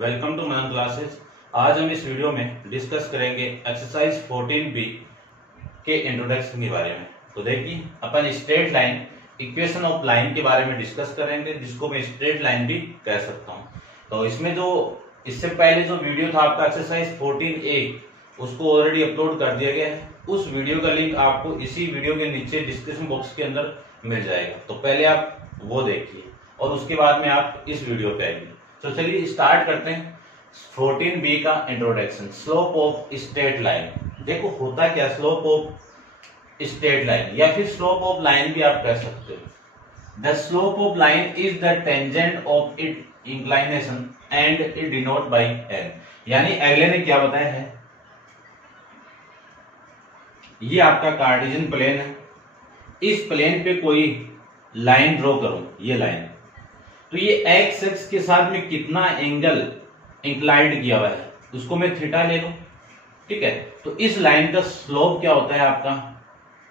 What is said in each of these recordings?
Welcome to Manan classes. आज हम इस वीडियो में डिस्कस करेंगे एक्सरसाइज 14B के इंट्रोडक्शन के बारे में। तो देखिए, अपन straight line equation of line के बारे में डिस्कस करेंगे, जिसको मैं स्ट्रेट लाइन भी कह सकता हूँ। तो इसमें जो इससे पहले जो वीडियो था आपका एक्सरसाइज 14A, उसको ऑलरेडी अपलोड कर दिया गया है। उस वीडियो का लिंक आपको इसी वीडियो के नीचे डिस्क्रिप्शन बॉक्स के अंदर मिल जाएगा। तो पहले आप वो देखिए और उसके बाद में आप इस वीडियो पे आएंगे। तो चलिए स्टार्ट करते हैं 14B का introduction. Slope of straight line. देखो होता क्या, स्लोप ऑफ स्ट्रेट लाइन या फिर स्लोप ऑफ लाइन भी आप कह सकते हो। The slope of line is the tangent of it inclination and it denote by n. यानी अगले ने क्या बताया है, ये आपका कार्टेशियन प्लेन है, इस प्लेन पे कोई लाइन ड्रॉ करो, ये लाइन, तो ये एक्स एक्स के साथ में कितना एंगल इंक्लाइंड किया हुआ है उसको मैं थीटा ले लूं, ठीक है। तो इस लाइन का स्लोप क्या होता है आपका,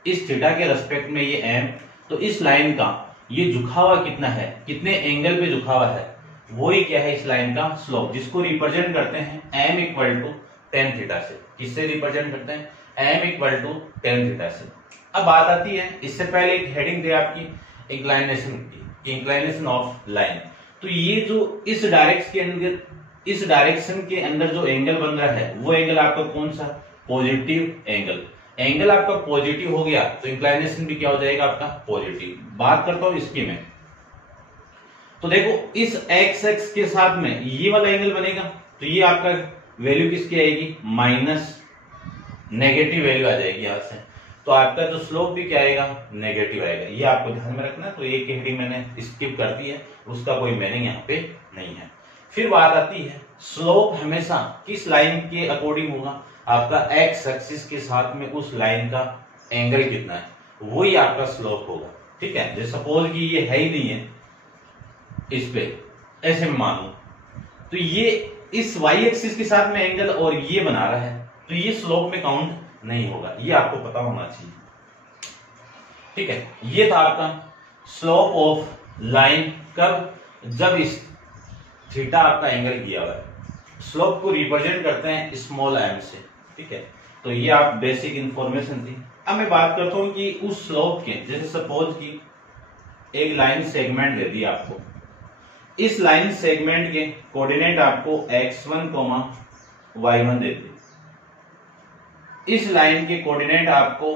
इस थीटा के रेस्पेक्ट में ये एम, तो इस लाइन का ये झुका हुआ कितना है, कितने एंगल पे झुका हुआ है, वही क्या है इस लाइन का स्लोप, जिसको रिप्रेजेंट करते हैं m equal to tan theta से। किससे रिप्रेजेंट करते हैं, m equal to tan theta से। अब बात आती है, इससे पहले एक हेडिंग थी आपकी इंक्लाइनेशन की, इंक्लाइनेशन ऑफ लाइन। तो ये जो इस डायरेक्शन के अंदर जो एंगल बन रहा है, वो एंगल आपका कौन सा, पॉजिटिव एंगल। एंगल आपका पॉजिटिव हो गया तो इंक्लाइनेशन भी क्या हो जाएगा आपका, पॉजिटिव। बात करता हूं इसकी में, तो देखो इस एक्स एक्स के साथ में ये वाला एंगल बनेगा, तो ये आपका वैल्यू किसकी आएगी, माइनस, नेगेटिव वैल्यू आ जाएगी यहां से। तो आपका जो स्लोप भी क्या आएगा, नेगेटिव आएगा। ये आपको ध्यान में रखना। तो एक हेडिंग मैंने स्किप कर दी है, उसका कोई मीनिंग यहाँ पे नहीं है। फिर बात आती है, स्लोप हमेशा किस लाइन के अकॉर्डिंग होगा, आपका एक्स एक्सिस के साथ में उस लाइन का एंगल कितना है, वही आपका स्लोप होगा, ठीक है। जैसे सपोज कि ये है ही नहीं है इस पे, ऐसे में मानो, तो ये इस वाई एक्सिस के साथ में एंगल और ये बना रहा है, तो ये स्लोप में काउंट नहीं होगा। ये आपको पता होना चाहिए, ठीक है। ये था आपका स्लोप ऑफ लाइन, कब, जब इस थीटा आपका एंगल किया हुआ है। स्लोप को रिप्रेजेंट करते हैं स्मॉल एम से, ठीक है। तो ये आप बेसिक इंफॉर्मेशन थी। अब मैं बात करता हूं कि उस स्लोप के, जैसे सपोज कि एक लाइन सेगमेंट दे दी आपको, इस लाइन सेगमेंट के कोऑर्डिनेट आपको x1, y1 दे दी, इस लाइन के कोऑर्डिनेट आपको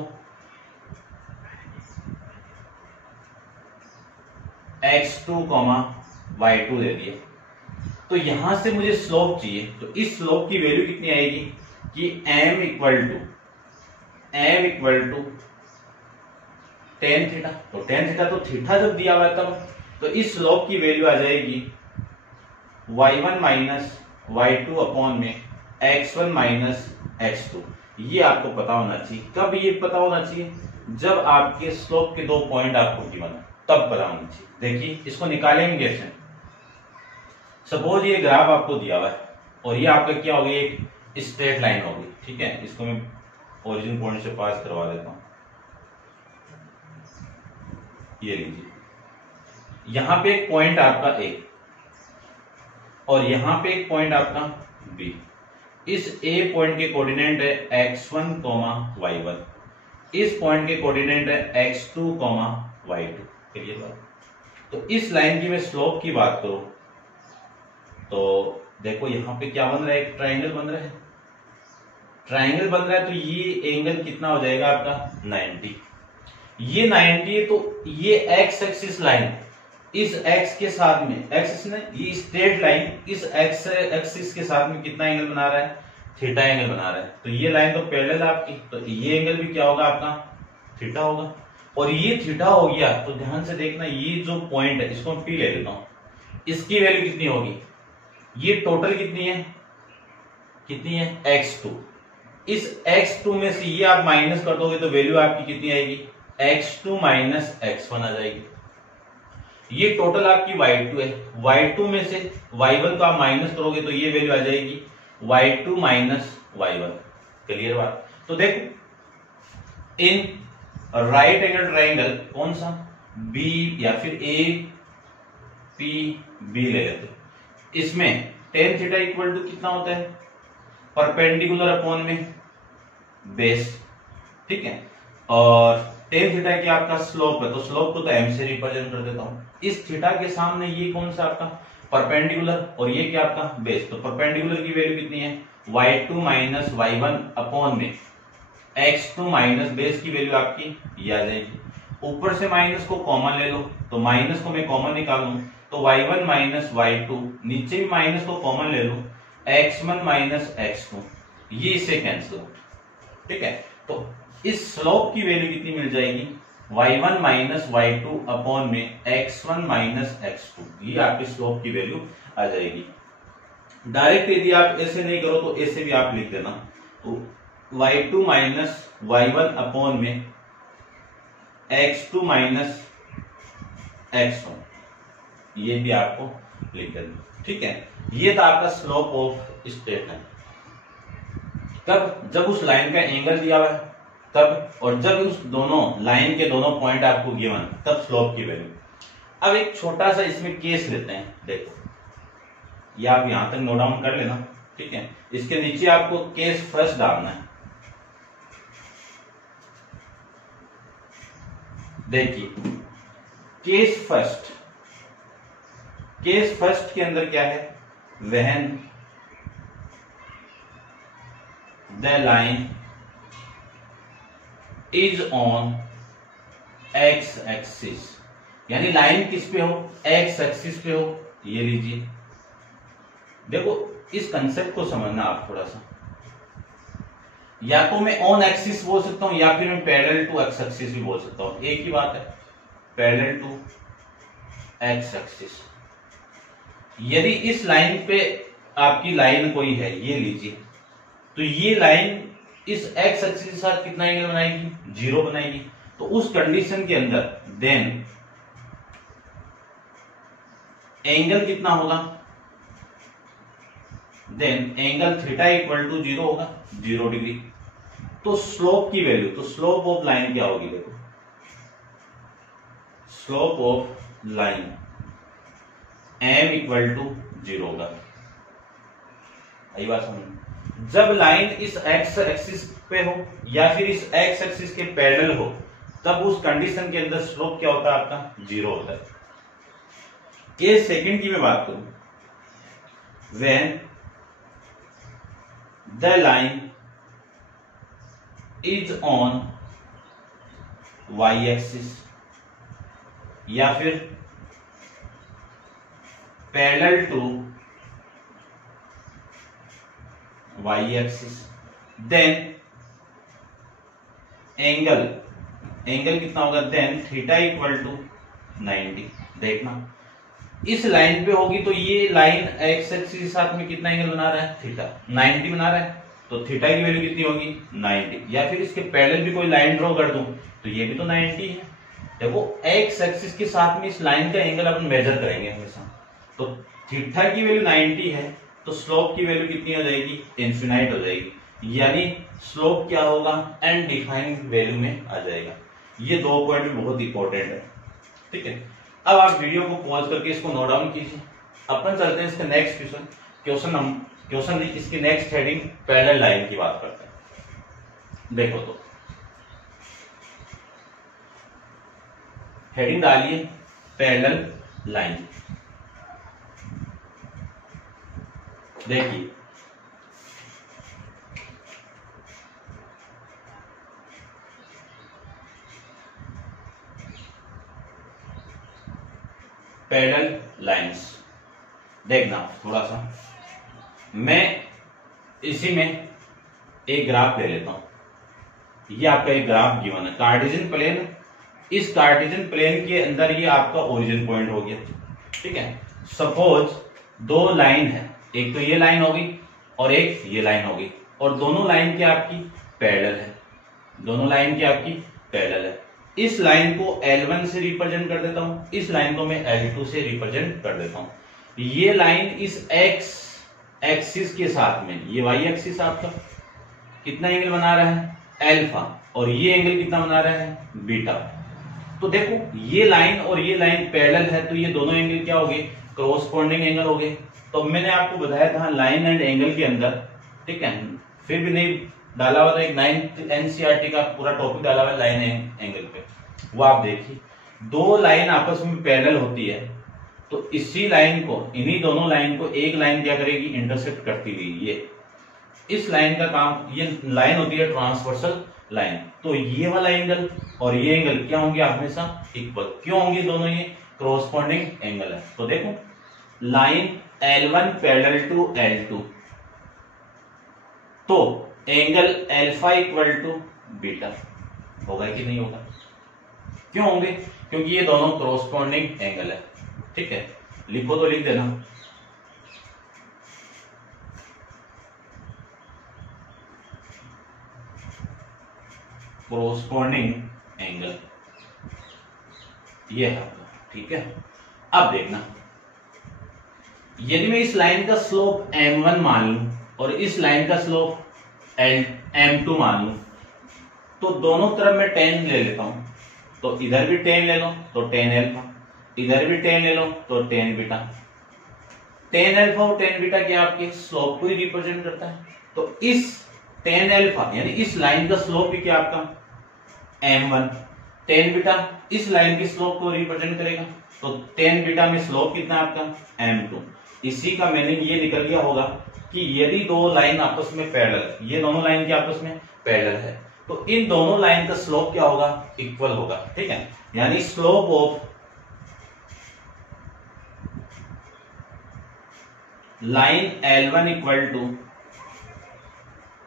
x2, y2 दे दिए। तो यहां से मुझे स्लोप चाहिए, तो इस स्लोप की वैल्यू कितनी आएगी कि m equal to tan theta. तो टेन थीटा तो थीटा जब दिया हुआ है तब, तो इस स्लोप की वैल्यू आ जाएगी y1 माइनस y2 अपॉन में x1 माइनस x2। ये आपको पता होना चाहिए। कब ये पता होना चाहिए, जब आपके स्लोप के दो पॉइंट आपको गिवन है, तब पता होना चाहिए। देखिए इसको निकालेंगे कैसे। सपोज ये ग्राफ आपको दिया हुआ है और ये आपका क्या होगी, एक स्ट्रेट लाइन होगी, ठीक है। इसको मैं ओरिजिन पॉइंट से पास करवा देता हूं। ये लीजिए, यहां पे एक पॉइंट आपका ए और यहां पे एक पॉइंट आपका बी। इस ए पॉइंट के कोऑर्डिनेट है x1, y1, इस पॉइंट के कोऑर्डिनेट है x2, y2। क्लियर बात। तो इस लाइन की मैं स्लोप की बात करूं तो देखो यहां पे क्या बन रहा है, एक ट्रायंगल बन रहा है, ट्रायंगल बन रहा है। तो ये एंगल कितना हो जाएगा आपका 90। ये 90 है, तो ये एक्स एक्सिस लाइन इस एक्स के साथ में, एक्सिस ने ये स्ट्रेट लाइन इस एक्स एक्सिस के साथ में कितना एंगल बना रहा है, थीटा एंगल बना रहा है। तो ये लाइन तो पैरेलल आपकी, तो ये एंगल भी क्या होगा आपका, थीटा होगा। और ये थीटा हो गया तो ध्यान से देखना, ये जो पॉइंट है इसको पी ले लेता हूं, इसकी वैल्यू कितनी होगी, ये टोटल कितनी है x2। इस x2 में से ये आप माइनस कर दोगे तो वैल्यू आपकी कितनी आएगी, x2 माइनस x1 आ जाएगी। ये टोटल आपकी y2 है, y2 में से y1 को आप माइनस करोगे तो ये वैल्यू आ जाएगी y2 माइनस y1। क्लियर बात। तो देखो इन राइट एंगल ट्रायंगल कौन सा, B या फिर A P B ले लेते, इसमें टेन थीटा इक्वल टू कितना होता है, परपेंडिकुलर अपॉन में बेस, ठीक है। और टेन थीटा की आपका स्लोप है, तो स्लोप को तो m से रिप्रेजेंट कर देता हूं। इस थीटा के सामने ये कौन सा आपका परपेंडिकुलर, और ये क्या आपका बेस, तो परपेंडिकुलर की वैल्यू कितनी है, y2 माइनस y1 अपॉन में x2 माइनस बेस की वैल्यू आपकी ये आ जाएगी। ऊपर से माइनस को कॉमन ले लो, तो माइनस को मैं कॉमन निकाल लूं तो y1 माइनस y2, नीचे भी माइनस को कॉमन ले लो, x1 माइनस x2, ये इससे कैंसिल हो, ठीक है। तो इस स्लोप की वैल्यू कितनी मिल जाएगी, y1 माइनस y2 अपॉन में x1 माइनस x2, ये आपकी स्लोप की वैल्यू आ जाएगी। डायरेक्ट यदि आप ऐसे नहीं करो तो ऐसे भी आप लिख देना, तो y2 माइनस y1 अपॉन में x2 माइनस x1, ये भी आपको लिख देना, ठीक है। ये था आपका स्लोप ऑफ स्ट्रेट लाइन। कब, जब उस लाइन का एंगल दिया हुआ है तब, और जब उस दोनों लाइन के दोनों पॉइंट आपको गिवन तब स्लोप की वैल्यू। अब एक छोटा सा इसमें केस लेते हैं, देखो ये आप यहां तक नोट डाउन कर लेना, ठीक है। इसके नीचे आपको केस फर्स्ट डालना है। देखिए केस फर्स्ट के अंदर क्या है, when the line is on x axis, यानी लाइन किस पे हो, एक्स एक्सिस पे हो, ये लीजिए। देखो इस कंसेप्ट को समझना आप थोड़ा सा, या तो मैं ऑन एक्सिस बोल सकता हूं या फिर मैं पैरेलल टू एक्स एक्सिस भी बोल सकता हूं, एक ही बात है, पैरेलल टू एक्स एक्सिस। यदि इस लाइन पे आपकी लाइन कोई है, ये लीजिए, तो ये लाइन इस एक्स एक्सिस के साथ कितना एंगल बनाएगी, 0 बनाएगी। तो उस कंडीशन के अंदर देन एंगल कितना होगा, then angle theta equal to 0 होगा, 0 डिग्री। तो स्लोप की वैल्यू, तो स्लोप ऑफ लाइन क्या होगी, देखो slope of line m equal to 0 होगा। यही बात समझ, जब लाइन इस एक्स एक्सिस पे हो या फिर इस एक्स एक्सिस के पैरेलल हो, तब उस कंडीशन के अंदर स्लोप क्या होता है आपका, 0 होता है। केस सेकंड की मैं बात करूं, when the line is on y axis या फिर parallel to y axis, then angle कितना होगा, देन थीटा इक्वल टू 90। देखना इस लाइन पे होगी तो ये लाइन एक्स एक्सिस के साथ में कितना एंगल बना रहा है, थीटा, 90 बना रहा है। तो थीटा की वैल्यू कितनी होगी, 90। या फिर इसके पैरेलल भी कोई लाइन ड्रॉ कर दूं तो ये भी तो 90 है। देखो एक्स एक्सिस के साथ में इस लाइन का एंगल अपन मेजर करेंगे हमेशा, तो थीटा की वैल्यू 90 है, तो स्लोप की वैल्यू कितनी हो जाएगी, इन्फिनाइट हो जाएगी, यानी स्लोप क्या होगा, अनडिफाइंड वैल्यू में आ जाएगा। ये 2 पॉइंट भी बहुत इंपॉर्टेंट है, ठीक है। अब आप वीडियो को पॉज करके इसको नोट डाउन कीजिए। अपन चलते हैं इसके नेक्स्ट क्वेश्चन इसकी नेक्स्ट हेडिंग पैरेलल लाइन की बात करते हैं। देखो तो हेडिंग डालिए पैरेलल लाइन। देखिए पैरेलल लाइंस, देखना थोड़ा सा, मैं इसी में एक ग्राफ ले लेता हूं। ये आपका एक ग्राफ गिवन है, कार्टेशियन प्लेन। इस कार्टेशियन प्लेन के अंदर ये आपका ओरिजिन पॉइंट हो गया, ठीक है। सपोज 2 लाइन है, एक तो ये लाइन होगी और एक ये लाइन होगी, और दोनों लाइन की आपकी पैरेलल है, दोनों लाइन की आपकी पैरेलल है। इस लाइन को L1 से रिप्रेजेंट कर देता हूं, इस लाइन को मैं L2 से रिप्रेजेंट कर देता हूं। ये लाइन इस एक्स एक्सिस के साथ में, ये वाई एक्सिस आपका कितना एंगल बना रहा है, अल्फा, और ये एंगल कितना बना रहा है, बीटा। तो देखो ये लाइन और ये लाइन पैरेलल है, तो ये दोनों एंगल क्या हो गए, क्रॉसपोंडिंग एंगल हो गए। तो मैंने आपको बताया था लाइन एंड एंगल के अंदर, ठीक है, फिर भी नहीं डाला हुआ था, एक 9th एनसीईआरटी का पूरा टॉपिक डाला हुआ है लाइन एंड एंगल पे, वो आप देखिए। दो लाइन आपस में पैरेलल होती है, तो इसी लाइन को, इन्हीं दोनों लाइन को एक लाइन क्या करेगी, इंटरसेक्ट करती हुई, ये इस लाइन का काम, ये लाइन होती है ट्रांसवर्सल लाइन। तो ये वाला एंगल और ये एंगल क्या होंगे हमेशा इक्वल। क्यों होंगे दोनों, ये कॉरस्पॉन्डिंग एंगल है। तो देखो line L1 parallel to L2, तो angle alpha equal to beta होगा कि नहीं होगा। क्यों होंगे, क्योंकि ये दोनों कॉरस्पॉन्डिंग एंगल है, ठीक है। लिखो तो लिख देना, कॉरस्पॉन्डिंग एंगल ये है, ठीक है। अब देखना, यदि मैं इस लाइन का स्लोप m1 मान लूं और इस लाइन का स्लोप m2 मान लूं, तो दोनों तरफ मैं tan ले लेता हूं, तो इधर भी tan ले लो तो tan अल्फा, इधर भी tan ले लो तो tan बीटा। tan अल्फा और tan बीटा क्या आपके स्लोप को ही रिप्रेजेंट करता है। तो इस tan अल्फा यानी इस लाइन का स्लोप भी क्या आपका m1, tan बीटा इस लाइन की स्लोप को रिप्रेजेंट करेगा, तो tan बीटा में स्लोप कितना आपका m2। इसी का मीनिंग ये निकल गया होगा कि यदि दो लाइन आपस में पैरेलल, ये दोनों लाइन के आपस में पैरेलल है, तो इन दोनों लाइन का स्लोप क्या होगा, इक्वल होगा, ठीक है। यानी slope of line L1 equal to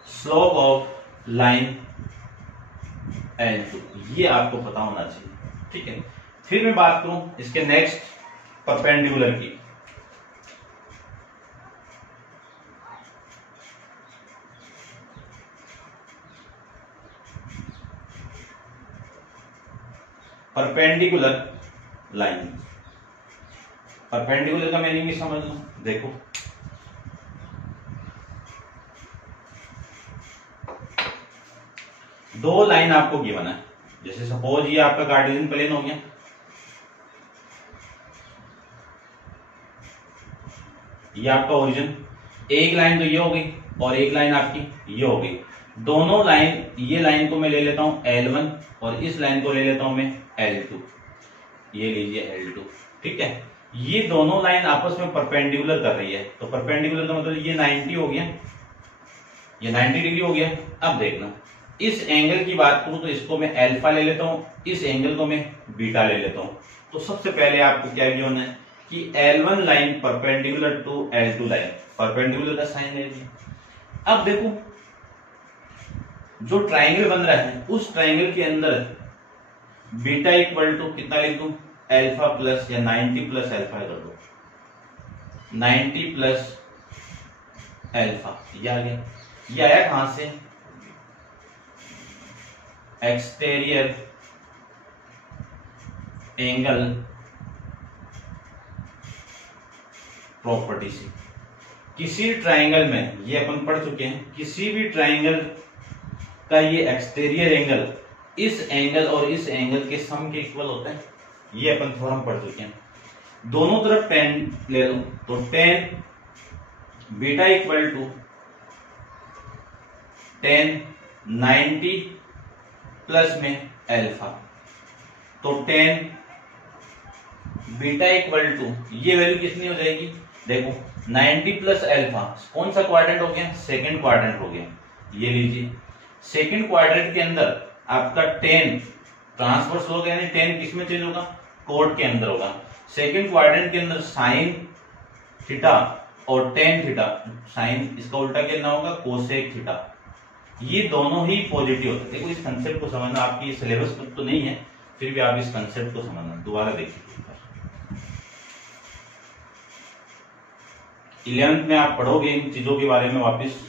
slope of line L2, ये आपको पता होना चाहिए, ठीक है। फिर मैं बात करूं इसके नेक्स्ट परपेंडिकुलर की। परपेंडिकुलर लाइन, परपेंडिकुलर का मीनिंग भी समझ लो। देखो दो लाइन आपको गिवन है, जैसे सपोज ये आपका कार्टेशियन प्लेन हो गया, ये आपका ओरिजिन, एक लाइन तो ये हो गई और एक लाइन आपकी ये हो गई। दोनों लाइन, ये लाइन को मैं ले लेता हूं L1 और इस लाइन को ले लेता हूं मैं L2, ये लीजिए L2, ठीक है। ये दोनों लाइन आपस में परपेंडिकुलर कर रही है, तो परपेंडिकुलर का मतलब ये 90 हो गया, ये 90 डिग्री हो गया। अब देखना, इस एंगल की बात करूं तो इसको मैं अल्फा ले लेता हूं, इस एंगल को मैं बीटा ले लेता हूं। तो सबसे पहले आपको क्या गिवन है कि L1 line perpendicular to L2 line, perpendicular का साइन ले लीजिए। अब देखो जो ट्राइंगल बन रहा है, उस ट्राइंगल के अंदर बीटा इक्वल टू कितना लिख दूं, अल्फा प्लस या 90 प्लस अल्फा कर दो, 90 प्लस अल्फा, ये आ गया। ये आया कहां से, एक्सटीरियर एंगल प्रॉपर्टी से। किसी ट्राइंगल में, ये अपन पढ़ चुके हैं, किसी भी ट्राइंगल का ये एक्सटीरियर एंगल इस एंगल और इस एंगल के सम के इक्वल होता है, ये अपन थोड़ा पढ़ चुके हैं। दोनों तरफ tan ले लो, तो tan beta equal to tan 90 plus में अल्फा, तो tan बीटा इक्वल टू, ये वैल्यू कितनी हो जाएगी, देखो 90 प्लस अल्फा कौन सा क्वाड्रेंट हो गया, सेकंड क्वाड्रेंट हो गया। ये लीजिए, सेकंड क्वाड्रेंट के अंदर आपका tan ट्रांसवर्स होगा, यानी tan किस में चेंज होगा, कोड के अंदर होगा। सेकंड क्वाड्रेंट के अंदर साइन थीटा और tan थीटा, साइन इसका उल्टा कितना होगा, कोसेक थीटा, ये दोनों ही पॉजिटिव होते हैं। देखो इस कंसेप्ट को समझना, आपकी सिलेबस तो नहीं है, फिर भी आप इस कंसेप्ट को समझना, दोबारा देखिए। 11th में आप पढ़ोगे इन चीजों के बारे में वापस।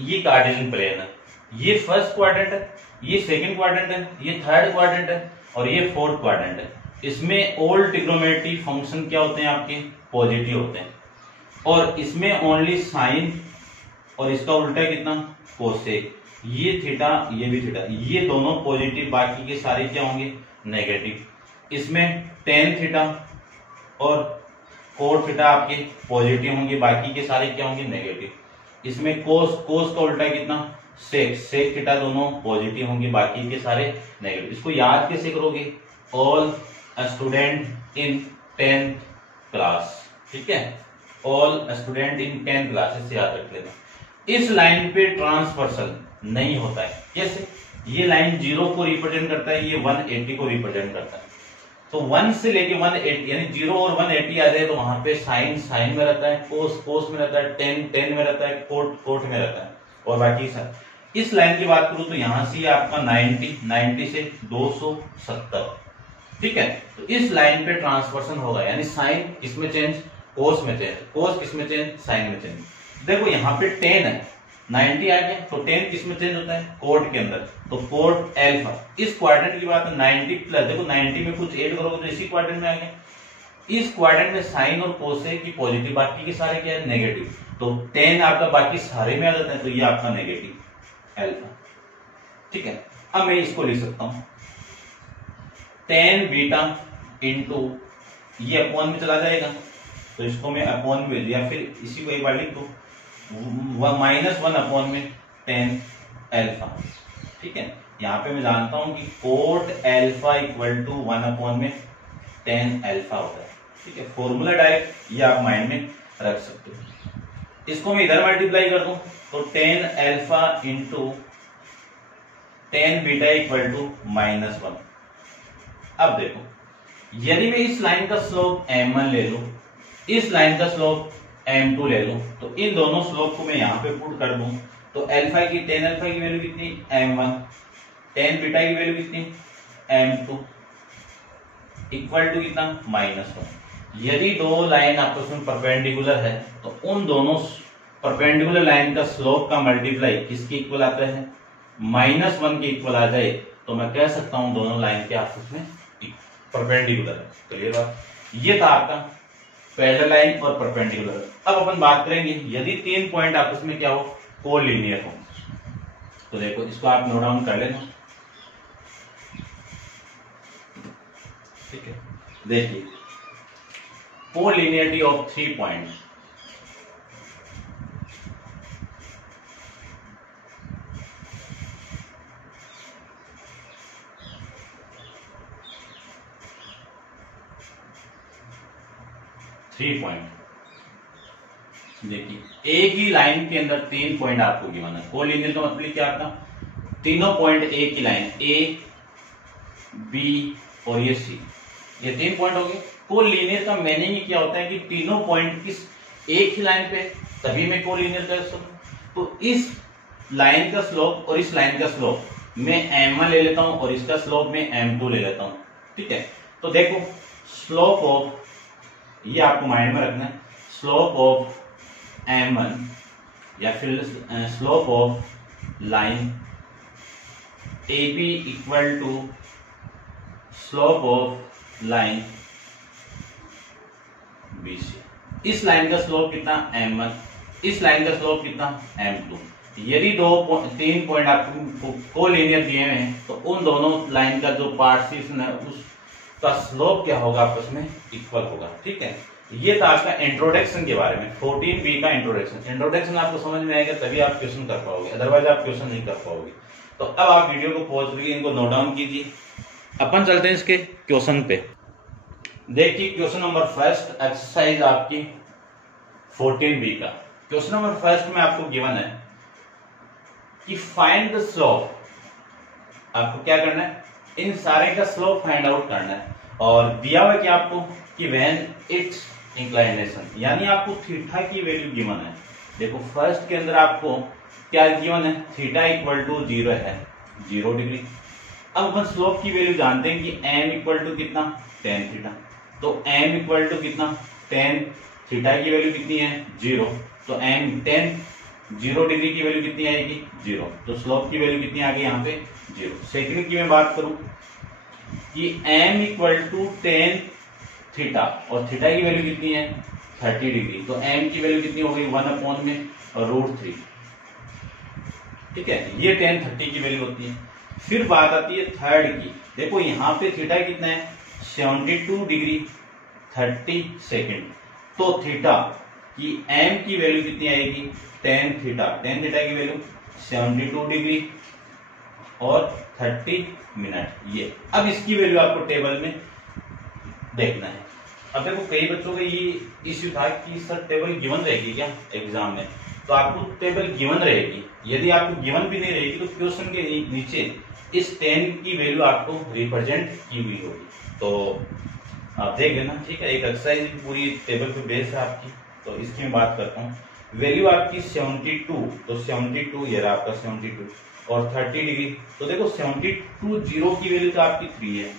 ये कार्टेशियन प्लेन है, ये फर्स्ट क्वाड्रेंट है, ये सेकंड क्वाड्रेंट है, ये थर्ड क्वाड्रेंट है और ये फोर्थ क्वाड्रेंट है। इसमें ऑल ट्रिग्नोमेट्री फंक्शन क्या होते हैं, आपके पॉजिटिव होते हैं, और इसमें ओनली साइन और इसका उल्टा कितना, कोसेक। ये थीटा, ये भी थीटा, ये दोनों पॉजिटिव, बाकी के सारे क्या होंगे, नेगेटिव। इसमें tan थीटा और कोट थीटा आपके पॉजिटिव होंगे, बाकी के सारे क्या होंगे नेगेटिव। इसमें कोस का उल्टा कितना सेक थीटा दोनों पॉजिटिव होंगे, बाकी के सारे नेगेटिव। इसको याद कैसे करोगे, all student in 10th class, ठीक है, all student in 10th class, इससे याद रख लेना। इस लाइन पे ट्रांसवर्सल नहीं होता है, कैसे, ये लाइन 0 को रिप्रेजेंट करता है, ये 180 को रिप्रेजेंट करता है। तो 1 से लेके 180 यानी 0 और 180 आ जाए तो वहां पे साइन में रहता है, कोस में रहता है, टेन में रहता है, कोट में रहता है, और बाकी सब। इस लाइन की बात करूं तो यहां से आपका 90 से 270, ठीक है। तो इस लाइन पे ट्रांसवर्सन होगा, यानी साइन किसमें चेंज, कोस में चेंज, कोस किसमें चेंज, साइन में चेंज। देखो यहाँ पे 10 है, 90 आ गया, तो 10 किसमें चेंज होता है, कोट के अंदर, तो कोट एल्फा। इस क्वाड्रेंट की बात है 90 प्लस, देखो 90 में कुछ ऐड करोगे तो इसी क्वाड्रेंट में आ गया। इस क्वाड्रेंट में साइन और कोस है कि पॉजिटिव, बाकी के सारे क्या है नेगेटिव, तो 10 आपका बाकी सारे में आ जाता है, तो ये आपका नेगेटिव एल्फा, ठीक है। अब मैं इसको लिख सकता हूं tan बीटा इंटू, ये अपॉन में चला जाएगा, तो इसको मैं अपॉन में, या फिर इसी को एक बार लिख दो, -1 अपॉन में tan एल्फा, ठीक है। यहाँ पे मैं जानता हूं कि cot alpha equal to 1 upon में tan एल्फा होता है, ठीक है। फॉर्मूला डायरेक्ट ये आप माइंड में रख सकते हो। इसको मैं इधर मल्टीप्लाई कर दूं तो tan alpha into tan beta equal to -1। अब देखो, यदि मैं इस लाइन का स्लोप m1 ले लूं, इस लाइन का स्लोप m2 ले लूं, तो इन दोनों स्लोप को मैं यहां पे पुट कर दूं, तो tan एल्फा की वैल्यू कितनी m1, tan बीटा की वैल्यू कितनी m2, इक्वल टू कितना -1। यदि दो लाइन आपस में परपेंडिकुलर है तो उन दोनों परपेंडिकुलर लाइन का स्लोप का मल्टीप्लाई किसके इक्वल आता है, -1 के इक्वल आ जाए, तो मैं कह सकता हूं दोनों लाइन के आपस में परपेंडिकुलर है। तो ये बात, ये था आपका पैरेलल लाइन और परपेंडिकुलर। अब अपन बात करेंगे यदि 3 पॉइंट आपस में क्या हो, कोलिनियर हो। तो देखो इसको आप नोट डाउन कर लेना, ठीक है। देखिए कोलिनियरिटी ऑफ 3 पॉइंट्स, देखिए एक ही लाइन के अंदर 3 पॉइंट आपको गिवन है। कोलिनियर का मतलब क्या आपका, तीनों पॉइंट एक ही लाइन ए बी और ये सी, ये 3 पॉइंट हो गए। कोलिनियर का मीनिंग क्या होता है कि तीनों पॉइंट किस एक ही लाइन पे, तभी मैं कोलिनियर कह सकता हूं। तो इस लाइन का स्लोप और इस लाइन का स्लोप मैं m1 ले लेता हूं और इसका स्लोप मैं m2 ले लेता हूं, ठीक है। तो देखो स्लोप ऑफ, ये आपको माइंड में रखना है, स्लोप ऑफ m1 या फिर slope of line AB equal to slope of line BC। इस लाइन का स्लोप कितना m1, इस लाइन का स्लोप कितना m2। यदि 3 पॉइंट आपको कोलिनियर दिए हुए हैं तो उन दोनों लाइन का जो पार्टीशन है उसका स्लोप क्या होगा, आपस में इक्वल होगा, ठीक है। ये था आपका इंट्रोडक्शन के बारे में, 14B का इंट्रोडक्शन आपको समझ में आएगा तभी आप क्वेश्चन कर पाओगे, अदरवाइज आप क्वेश्चन नहीं कर पाओगे। तो अब आप वीडियो को पॉज करके इनको नोट डाउन कीजिए। अपन चलते हैं इसके क्वेश्चन पे। देखिए क्वेश्चन नंबर फर्स्ट, एक्सरसाइज आपकी 14B का। क्वेश्चन नंबर फर्स्ट में आपको गिवन है कि फाइंड द स्लोप। आपको क्या करना है, इन सारे का स्लोप फाइंड आउट करना है, और दिया हुआ कि आपको कि व्हेन इट्स इंक्लाइनेशन, यानी आपको थीटा की वैल्यू गिवन है। देखो फर्स्ट के अंदर आपको क्या गिवन है, थीटा इक्वल टू 0 है, 0 डिग्री। अब अपन स्लोप की वैल्यू जानते हैं कि m इक्वल टू कितना tan थीटा, तो m इक्वल टू कितना tan थीटा की वैल्यू कितनी है 0, तो m tan 0 डिग्री की वैल्यू कितनी आएगी 0, तो स्लोप की वैल्यू कितनी आ गई यहाँ पे 0। सेकंड की मैं बात करूं कि m equal to tan theta, और थीटा की वैल्यू कितनी है 30 डिग्री, तो m की वैल्यू कितनी हो गई 1 अपॉन में √3, ठीक है। ये tan 30 की वैल्यू होती है। फिर बात आती है थर्ड की। देखो यहाँ पे थीटा कितना है 72 डिग्री 30 सेकेंड, तो थीटा की एम की वैल्यू कितनी आएगी, टेन थीटा की वैल्यू 72 डिग्री और 30 मिनट। ये अब इसकी वैल्यू आपको टेबल में देखना है। अब देखो कई बच्चों का ये इश्यू था कि सर टेबल गिवन रहेगी क्या एग्जाम में, तो आपको टेबल गिवन रहेगी। यदि आपको गिवन भी नहीं रहेगी तो क्वेश्चन के नीचे इस 10 की वैल्यू आपको रिप्रेजेंट की हुई होगी, तो आप देख लेना, ठीक है। एक एक्सरसाइज की पूरी टेबल पे बेस है आपकी, तो इसकी मैं बात करता हूँ। वैल्यू आपकी 72, तो 72 ये रहा आपका 72 और 30 डिग्री। तो देखो 72 जीरो की वैल्यू तो आपकी 3 है,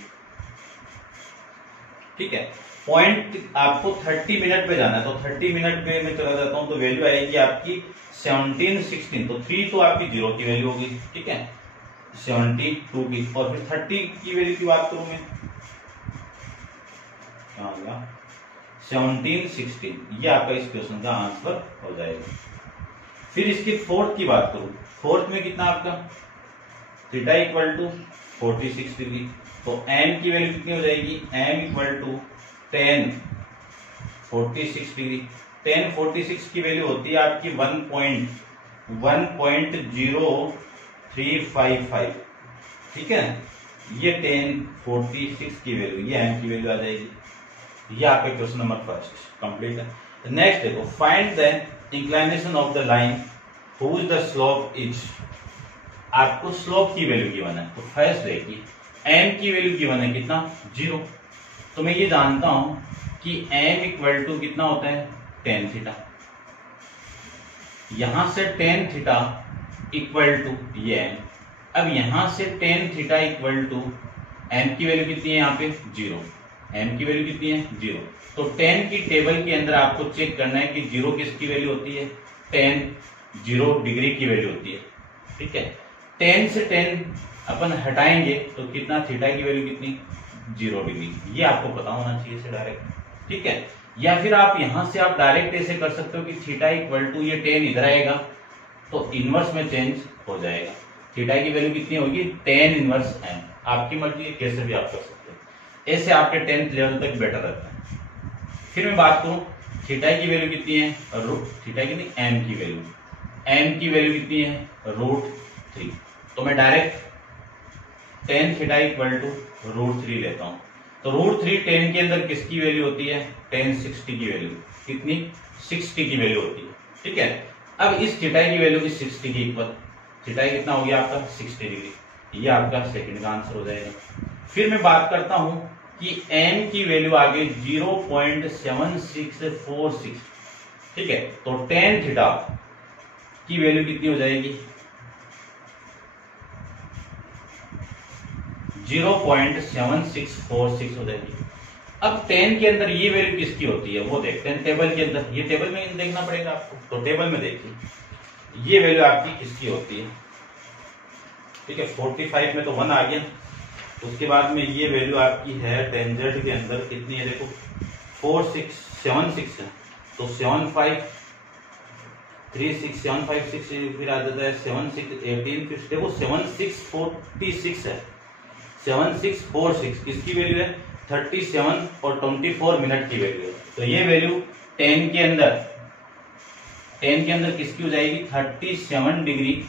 ठीक है। पॉइंट आपको 30 मिनट पे जाना है, तो 30 मिनट पे मैं चला जाता हूं, तो वैल्यू आएगी आपकी 17 16, तो 3 तो आपकी जीरो की वैल्यू होगी, ठीक है, 72 की। और फिर 30 की वैल्यू की बात करूं मैं, 17 16, ये आपका इस क्वेश्चन का आंसर हो जाएगा। फिर इसकी फोर्थ की बात करूं, फोर्थ में कितना आपका थीटा इक्वल टू 46 डिग्री, तो एम की वैल्यू कितनी हो जाएगी, एम इक्वल टू 10 46 डिग्री। 10 46 की वैल्यू होती है आपकी 1.0355, ठीक है। ये 10 46 की वैल्यू, ये एम की वैल्यू आ जाएगी। ये आपका क्वेश्चन नंबर फर्स्ट कंप्लीट है। नेक्स्ट देखो, find the inclination of the line whose the slope is. आपको स्लोप की वैल्यू गिवन है, तो फर्स्ट देखिए एम की वैल्यू गिवन है कितना, 0। तो मैं ये जानता हूं कि m इक्वल टू कितना होता है, टेन थीटा। यहां से टेन थीटा इक्वल टू ये m। अब यहां से tan theta equal to m की वैल्यू कितनी है, यहाँ पे 0, m की वैल्यू कितनी है, 0। तो 10 की टेबल के अंदर आपको चेक करना है कि 0 किसकी वैल्यू होती है, 0 डिग्री की वैल्यू होती है, ठीक है। 10 से 10 अपन हटाएंगे तो कितना, थीटा की वैल्यू कितनी, 0 डिग्री। ये आपको पता होना चाहिए से डायरेक्ट, ठीक है। या फिर आप यहां से आप डायरेक्ट ऐसे कर सकते हो कि थीटा इक्वल टू ये 10 इधर आएगा तो इनवर्स में चेंज हो जाएगा। थीटा की वैल्यू कितनी होगी, 10 इनवर्स m। आपकी मर्जी है, कैसे भी आप कर सकते हैं, ऐसे आपके 10th लेवल तक बेटर रहता है। फिर मैं बात करूं थीटा की वैल्यू कितनी है, थीटा की नहीं, m की वैल्यू, m की वैल्यू कितनी है, √3। तो मैं direct tan theta equal to √3 लेता हूं। तो √3 10 के अंदर किसकी वैल्यू होती है, tan 60 की वैल्यू, कितनी, 60 की वैल्यू होती है, ठीक है। अब इस थीटा की वैल्यू की 60 की इक्वल, थीटा कितना हो गया आपका 60 डिग्री। ये आपका सेकंड का आंसर हो जाएगा। फिर मैं बात करता हूं कि m की वैल्यू आ गई 0.7646, ठीक है। तो tan थीटा की वैल्यू कितनी हो जाएगी, 0.7646 हो जाएगी। अब 10 के अंदर ये वैल्यू किसकी होती है वो देखते हैं टेबल के अंदर। ये टेबल में देखना पड़ेगा आपको, तो टेबल में देखिए ये वैल्यू आपकी किसकी होती है, ठीक है। 45 में तो 1 आ गया, उसके बाद में ये वैल्यू आपकी है tan z के अंदर कितनी है, देखो 4676 है, तो 7536756, फिर आ जाता है 7618, फिर देखो 7646 है, 7646 किसकी वैल्यू है, 37 और 24 मिनट की वैल्यू है। तो ये वैल्यू 10 के अंदर किसकी हो जाएगी, 37 डिग्री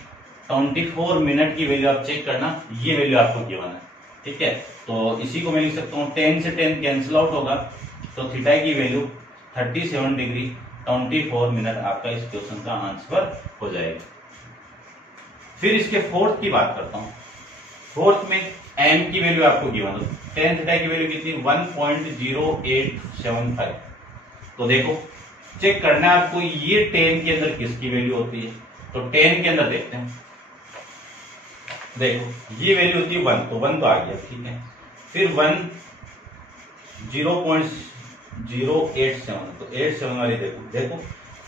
24 मिनट की वैल्यू आप चेक करना, ये वैल्यू आपको गिवन है, ठीक है। तो इसी को मैं लिख सकता हूँ 10 से 10 कैंसिल आउट होगा, तो थीटा की वैल्यू 37 डिग्री 24 मिनट आपका इस क्वेश्चन का आंसर हो जाएगा। फिर इसके फोर्थ की बात करता हूँ। फोर्थ में m की वैल्यू आपको गिवन है, tan थीटा की वैल्यू कितनी, 1.0875। तो देखो चेक करना है आपको ये 10 के अंदर किसकी वैल्यू होती है, तो 10 के अंदर देखते हैं। देखो ये वैल्यू होती है 1, तो 1 तो आ गया, ठीक है। फिर 0.087, तो 87 वाली देखो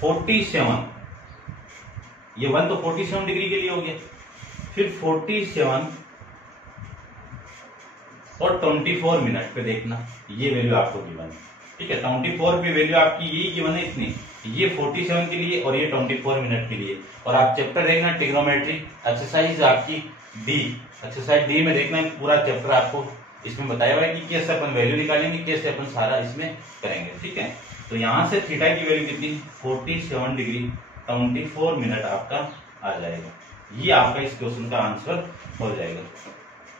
47, ये 1 तो 47 डिग्री के लिए हो गया, फिर 47 और 24 मिनट पे देखना, ये वैल्यू आपको गिवन है, ठीक है। 24 पे वैल्यू आपकी यही गिवन है इतनी, ये 47 के लिए और ये 24 मिनट के लिए। और आप चैप्टर देखना ट्रिग्नोमेट्री एक्सरसाइज आपकी डी, एक्सरसाइज डी में देखना पूरा चैप्टर आपको इसमें बताया हुआ है कि कैसे अपन वैल्यू निकालेंगे, कैसे अपन सारा इसमें करेंगे, ठीक है। तो यहां से थीटा की वैल्यू कितनी 47 डिग्री 24 मिनट आपका आ जाएगा। ये आपका इस क्वेश्चन का आंसर हो जाएगा।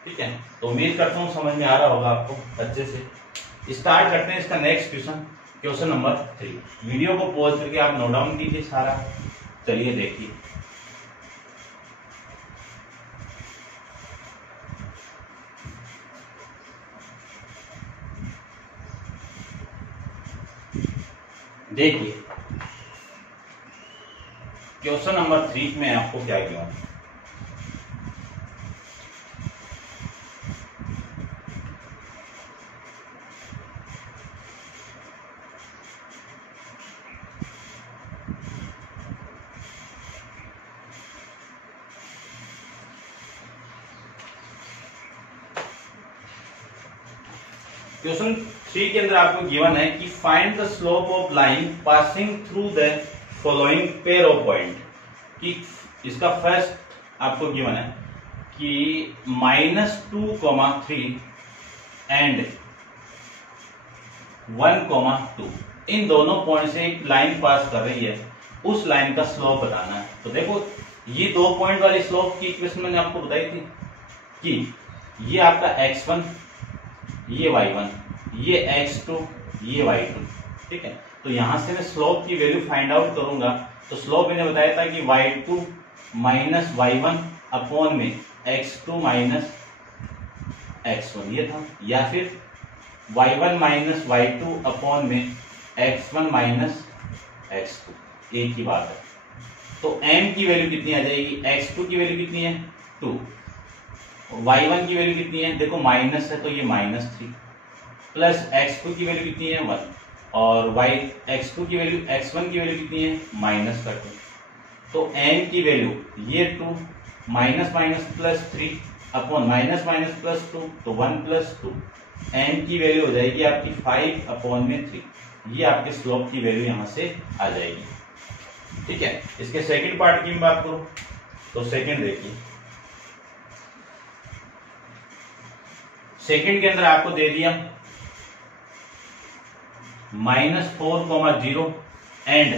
ठीक है, तो उम्मीद करता हूं समझ में आ रहा होगा आपको अच्छे से। स्टार्ट करते हैं इसका next question, question number 3। Video को पॉज करके आप नोट डाउन कीजिए सारा। चलिए देखिए, देखिए क्वेश्चन नंबर 3 में आपको क्या किया। क्वेश्चन 3 के अंदर आपको गिवन है कि find the slope of line passing through the following pair of point. कि इसका फर्स्ट आपको गिवन है कि -2,3 एंड 1,2 इन दोनों पॉइंट से एक लाइन पास कर रही है, उस लाइन का स्लोप बताना है। तो देखो ये 2 पॉइंट वाली स्लोप की इक्वेशन मैंने आपको बताई थी कि ये आपका x1, ये y1, ये x2, ये y2। ठीक है, तो यहां से मैं स्लोप की वैल्यू फाइंड आउट करूंगा। तो स्लोप मैंने बताया था कि y2 माइनस y1 अपॉन में x2 माइनस x1 ये था, या फिर y1 माइनस y2 अपॉन में x1 माइनस x2, एक ही बात है। तो m की वैल्यू कितनी आ जाएगी, x2 की वैल्यू कितनी है 2, y1 की वैल्यू कितनी है, देखो माइनस है तो ये -3, प्लस x2 की वैल्यू कितनी है 1, और x2 की वैल्यू x1 की वैल्यू कितनी है -2। तो m की वैल्यू ये 2 minus minus plus 3 upon minus minus plus 2, तो 1 प्लस 2, m की वैल्यू हो जाएगी आपकी 5 अपॉन में 3। ये आपके स्लोप की वैल्यू यहां से आ जाएगी। ठीक है, इसके सेकंड पार्ट की मैं बात करूं तो सेकंड देखिए, सेकंड के अंदर आपको दे दिया -4,0 एंड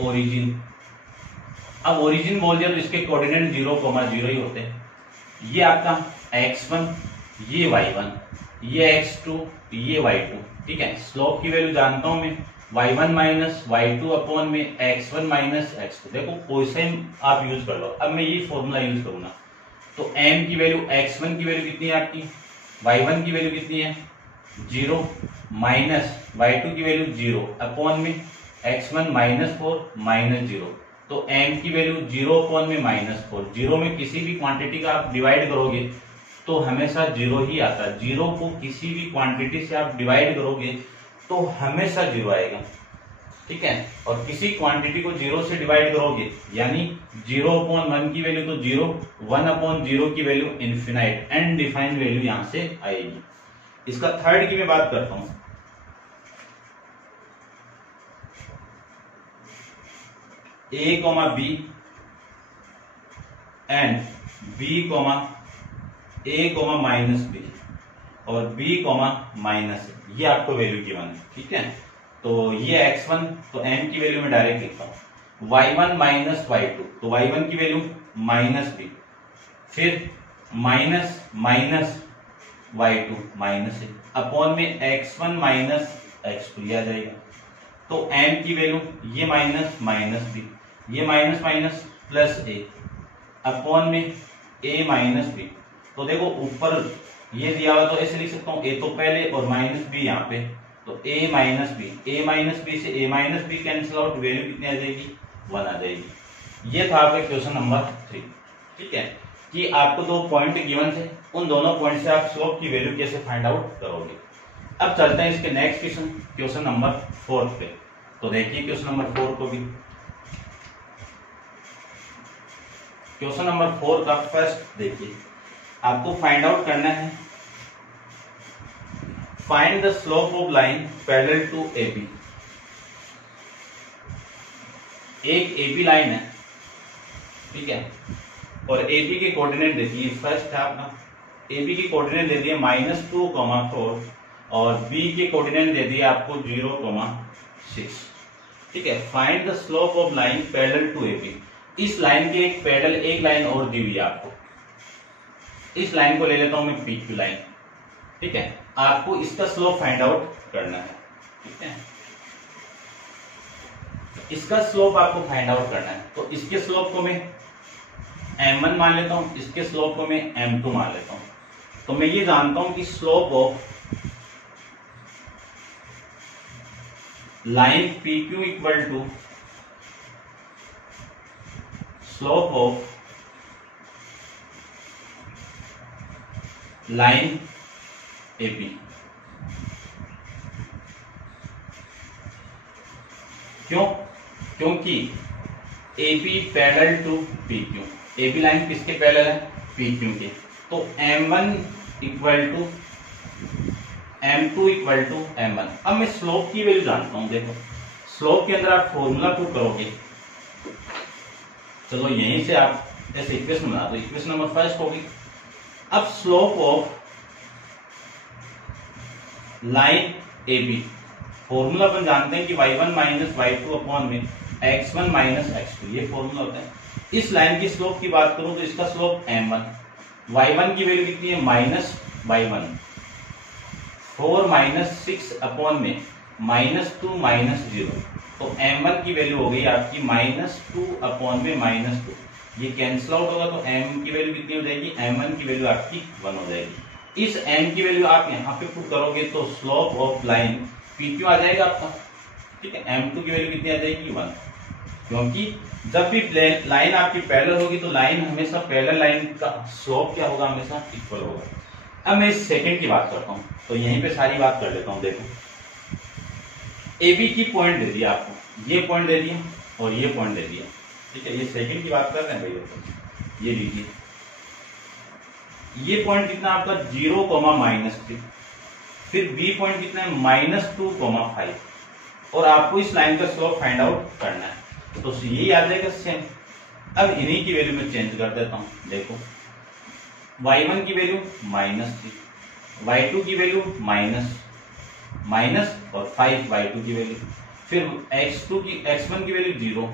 ओरिजिन। अब ओरिजिन बोल दिया तो इसके कोऑर्डिनेट 0,0 ही होते हैं। ये आपका x1, ये y1, ये x2, ये y2। ठीक है, स्लोप की वैल्यू जानता हूं मैं y1 माइनस y2 अपॉन में x1 माइनस x2। देखो कोई से आप यूज कर लो। अब मैं ये फॉर्मूला यूज करूंगा तो m की वैल्यू x1 की वैल्यू कितनी है आपकी, y1 की वैल्यू कितनी है 0 माइनस y2 की वैल्यू 0 अपॉन में x1 -4 -0। तो m की वैल्यू 0 अपॉन में -4। 0 में किसी भी क्वांटिटी का आप डिवाइड करोगे तो हमेशा 0 ही आता है। 0 को किसी भी क्वांटिटी से आप डिवाइड करोगे तो हमेशा 0 आएगा। ठीक है, और किसी क्वांटिटी को 0 से डिवाइड करोगे यानी 0 अपॉन 1 की वैल्यू तो 0, 1 अपॉन 0 की वैल्यू इनफिनाइट, अनडिफाइंड वैल्यू यहां से आएगी। इसका थर्ड की मैं बात करता हूं, a, b and b, a, minus b और b, माइनस a, ये आपको वैल्यू गिवन है। ठीक है, तो ये x1, तो m की वैल्यू में डायरेक्ट लिखता हूं y1 माइनस y2, तो y1 की वैल्यू -b, फिर minus minus y2 minus a upon में x1 माइनस x2 आ जाएगा। तो m की वैल्यू ये माइनस माइनस b, ये minus minus plus a upon में a माइनस b। तो देखो ऊपर ये दिया हुआ तो ऐसे लिख सकता हूं a तो पहले और माइनस b यहाँ पे, तो a माइनस b से a minus b cancel out, value कितनी आ जाएगी 1 आ जाएगी। ये था आपका क्वेश्चन नंबर 3। ठीक है, कि आपको 2 पॉइंट गिवन थे, उन दोनों पॉइंट से आप स्लोप की वैल्यू कैसे फाइंड आउट करोगे। अब चलते हैं इसके नेक्स्ट क्वेश्चन, क्वेश्चन नंबर 4 पे। तो देखिए क्वेश्चन नंबर 4 को भी, क्वेश्चन नंबर 4 का फर्स्ट देखिए, आपको फाइंड आउट करना है find the slope of line parallel to AB। एक AB लाइन है, ठीक है, और AB के कोऑर्डिनेट देखिए, फर्स्ट है आपका AB की कोऑर्डिनेट दे दिए -2,4 और बी के कोऑर्डिनेट दे दिए आपको 0,6। ठीक है, find the slope of line parallel to AB. इस लाइन के एक पैरेलल एक लाइन और दी हुई है आपको, इस लाइन को ले लेता हूं मैं पीक्यू लाइन। ठीक है, आपको इसका स्लोप फाइंड आउट करना है। ठीक है, इसका स्लोप आपको फाइंड आउट करना है। तो इसके स्लोप को मैं m1 मान लेता हूं, इसके स्लोप को मैं m2 मान लेता हूं। तो मैं ये जानता हूं कि slope of line PQ equal to slope of line AP। क्यों? क्योंकि AP parallel to PQ। AB line किसके पैरेलल है? PQ के। तो M1 equal to M2 equal to M1। अब मैं स्लोप की वैल्यू जानता हूं। देखो, स्लोप के अंदर आप फॉर्मूला पुट करोगे। चलो यहीं से आप ऐसे इक्वेशन बना दो। इक्वेशन नंबर फर्स्ट होगी, अब slope of line AB, formula अपन जानते हैं कि y1 माइनस y2 अपॉन में x1 माइनस x2, ये फॉर्मूला होता है। इस लाइन की स्लोप की बात करूं तो इसका स्लोप m1, y1 की वैल्यू कितनी है? माइनस y1, 4 माइनस 6 अपॉन में -2 माइनस 0। तो m1 की वैल्यू हो गई आपकी -2 अपॉन में -2। ये कैंसिल आउट होगा तो m की वैल्यू कितनी हो जाएगी? m1 की वैल्यू आपकी 1 हो जाएगी। इस m की वैल्यू आप यहाँ पे पुट करोगे तो स्लोप ऑफ लाइन PQ आ जाएगा आपका। ठीक है, m2 की वैल्यू कितनी आ जाएगी? 1। क्योंकि जब भी लाइन आपकी पैरेलल होगी तो लाइन हमेशा पैरेलल लाइन का स्लोप क्या होगा? हमेशा इक्वल होगा। अब मैं इस सेकंड की बात करता हूं, तो यहीं पे सारी बात कर लेता हूं। देखो, AB की पॉइंट दे दिया आपको, ये पॉइंट दे दिया और ये पॉइंट दे दिया। ठीक है, ये सेकंड की बात कर रहे हैं भाई। ये लीजिए, ये पॉइंट कितना आपका? 0,-3। फिर B पॉइंट कितना है? -2,5। और आपको इस लाइन का स्लोप फाइंड आउट करना है। तो ये आ जाएगा सेम। अब इन्हीं की वैल्यू में चेंज कर देता हूं। देखो, y1 की वैल्यू -3, y2 की वैल्यू माइनस और 5 y2 की वैल्यू, फिर x1 की वैल्यू 0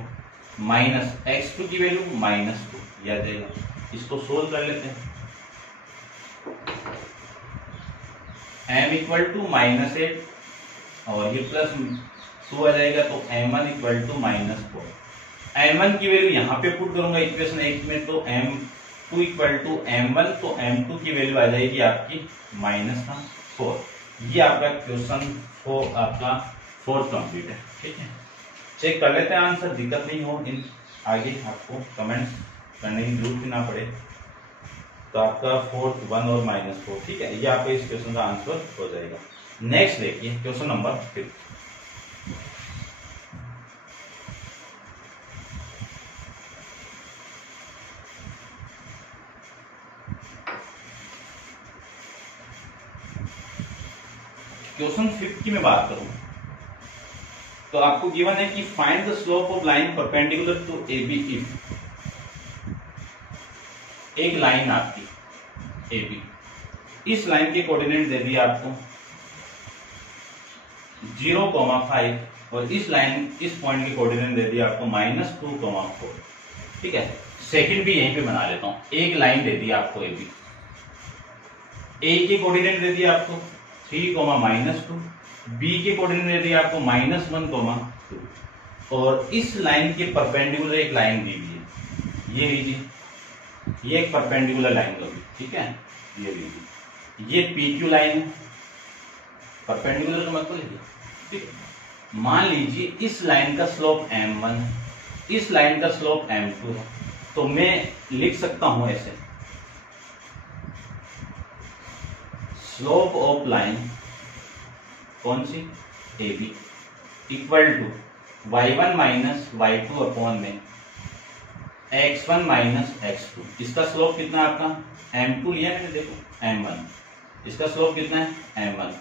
माइनस x2 की वैल्यू -2, यह आ जाएगा। इसको सोल्व कर लेते हैं। m इक्वल टू -8 और ये प्लस 2 आ जाएगा, तो m1 इक्वल टू -4। m1 की वैल्यू यहाँ पे पुट करूंगा इक्वेशन 1 में, तो m2 इक्वल टू m1, तो m2 की वैल्यू आ जाएगी आपकी -4। ये आपका क्वेश्चन आपका 4th कंप्लीट है। ठीक है, चेक कर लेते हैं आंसर, दिक्कत नहीं हो इन आगे आपको कमेंट्स करने की जरूरत भी ना पड़े। तो आपका 4th 1 और -4। ठीक है, ये आपका इस क्वेश्चन का आंसर हो जाएगा। नेक्स्ट देखिए क्वेश्चन नंबर 5। क्वेश्चन 5 की मैं बात करूं तो आपको गिवन है कि find the slope of line perpendicular to AB if एक लाइन आपकी AB, इस लाइन के कोऑर्डिनेट दे दिए आपको 0,5 और इस पॉइंट के कोऑर्डिनेट दे दिए आपको -2,4। ठीक है, सेकंड भी यहीं पे बना लेता हूं। एक लाइन दे दी आपको AB, A के कोऑर्डिनेट दे दिए आपको 3,-2, B के कोऑर्डिनेट दे दिए आपको -1,2 और इस लाइन के परपेंडिकुलर एक लाइन दी हुई है। ये लीजिए, ये एक परपेंडिकुलर लाइन होगी। ठीक है, ये लीजिए, ये PQ लाइन है, परपेंडिकुलर का मतलब है। ठीक है, मान लीजिए इस लाइन का स्लोप m1 है, इस लाइन का स्लोप m2 है, तो मैं लिख सकता हूं ऐसे, स्लोप ऑफ लाइन कौन सी? AB equal to y1 minus y2 upon में x1 माइनस x2। इसका स्लोप कितना है आपका? m2 लिया मैंने, देखो m1, इसका स्लोप कितना है? m1।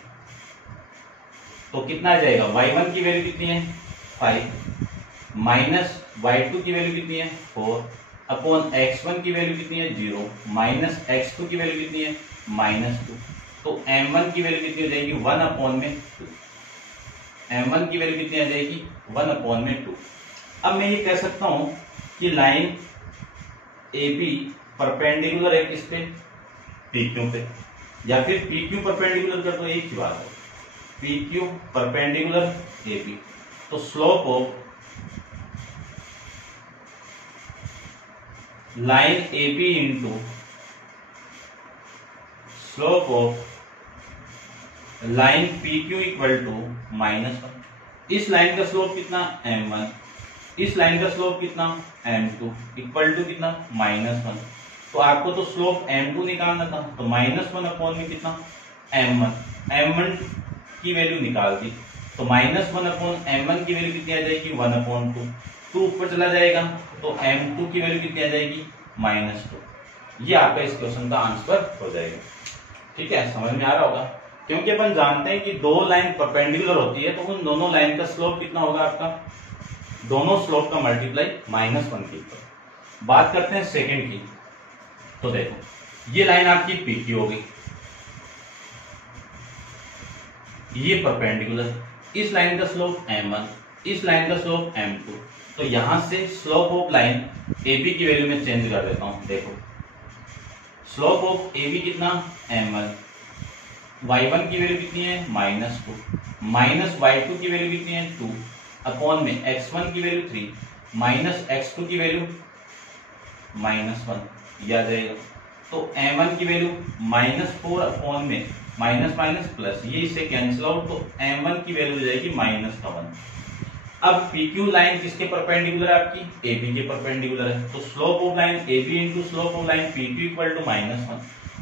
तो कितना आ जाएगा? y1 की वैल्यू कितनी है? 5 माइनस y2 की वैल्यू कितनी है? 4 अपॉन x1 की वैल्यू कितनी है? 0 माइनस x2 की वैल्यू कितनी है? -2। तो m1 की वैल्यू कितनी हो जाएगी 1/2। m1 की वैल्यू कितनी आ जाएगी 1/2। अब मैं ये कह सकता हूं कि लाइन AB परपेंडिकुलर है किस पे, PQ पे, या फिर PQ परपेंडिकुलर कर दो, एक ही बात है, PQ परपेंडिकुलर AB। तो slope of line AB into slope of line PQ equal to -1। इस लाइन का स्लोप कितना m1, इस लाइन का स्लोप कितना m2 इक्वल टू कितना -1। तो आपको तो स्लोप m2 निकालना था, तो -1 अपॉन में कितना m1 की वैल्यू निकाल दी, तो -1 अपॉन m1 की वैल्यू कितनी आ जाएगी 1/2। 2 ऊपर चला जाएगा तो m2 की वैल्यू कितनी आ जाएगी -2। ये आपका इस क्वेश्चन का आंसर हो जाएगा। ठीक है, समझ में आ रहा होगा। क्योंकि अपन जानते हैं कि दो लाइन परपेंडिकुलर होती है तो उन दोनों लाइन का स्लोप कितना होगा आपका, दोनों स्लोप का मल्टीप्लाई -1 की। बात करते हैं सेकंड की। तो देखो ये लाइन आपकी PQ हो गई, ये परपेंडिकुलर, इस लाइन का स्लोप m1, इस लाइन का स्लोप m2। तो यहां से स्लोप ऑफ लाइन AB की वैल्यू में चेंज कर देता हूं। देखो स्लोप ऑफ AB कितना m1, y1 की वैल्यू कितनी है -2, माइनस y2 की वैल्यू कितनी है 2 अपॉन में x1 की वैल्यू 3 माइनस x2 की वैल्यू -1, यह आ जाएगा। तो m1 की वैल्यू -4 अपॉन में माइनस माइनस प्लस, ये इसे कैंसिल आउट, तो m1 की वैल्यू हो जाएगी -1। अब PQ लाइन किसके परपेंडिकुलर है आपकी, AB के परपेंडिकुलर है। तो slope of line AB into slope of line PQ equal to -1।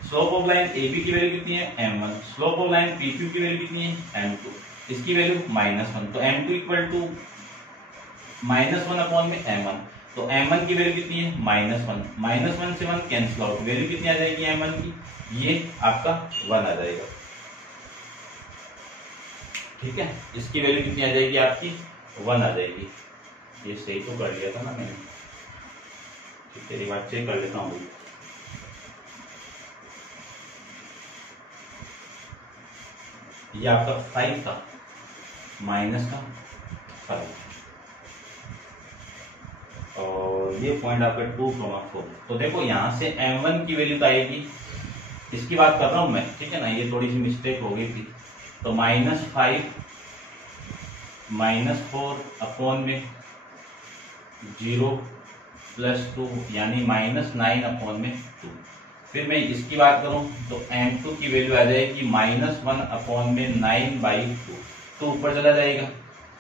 Slope of line AB की वैल्यू कितनी है m1, slope of line PQ की वैल्यू कितनी है m2, इसकी वैल्यू -1। तो m2 इक्वल टू -1 अपॉन में m1। तो m1 की वैल्यू कितनी है -1, -1 से 1 कैंसिल आउट, वैल्यू कितनी आ जाएगी m1 की, ये आपका 1 आ जाएगा। ठीक है, इसकी वैल्यू कितनी आ जाएगी आपकी 1 आ जाएगी। ये सही तो कर लिया था ना मैंने, ठीक है, रिवाइज चेक कर लेता हूँ। ये आपका 5 था, माइनस का 5, और ये पॉइंट आपका 2,4। तो देखो यहां से m1 की वैल्यू आएगी, इसकी बात कर रहा हूं मैं, ठीक है ना, ये थोड़ी सी मिस्टेक हो गई थी। तो -5 -4 अपॉन में 0 + 2 यानी -9 अपॉन में 2। फिर मैं इसकी बात करूं तो m2 की वैल्यू आ जाएगी -1 अपॉन में 9/2, 2 ऊपर चला जाएगा,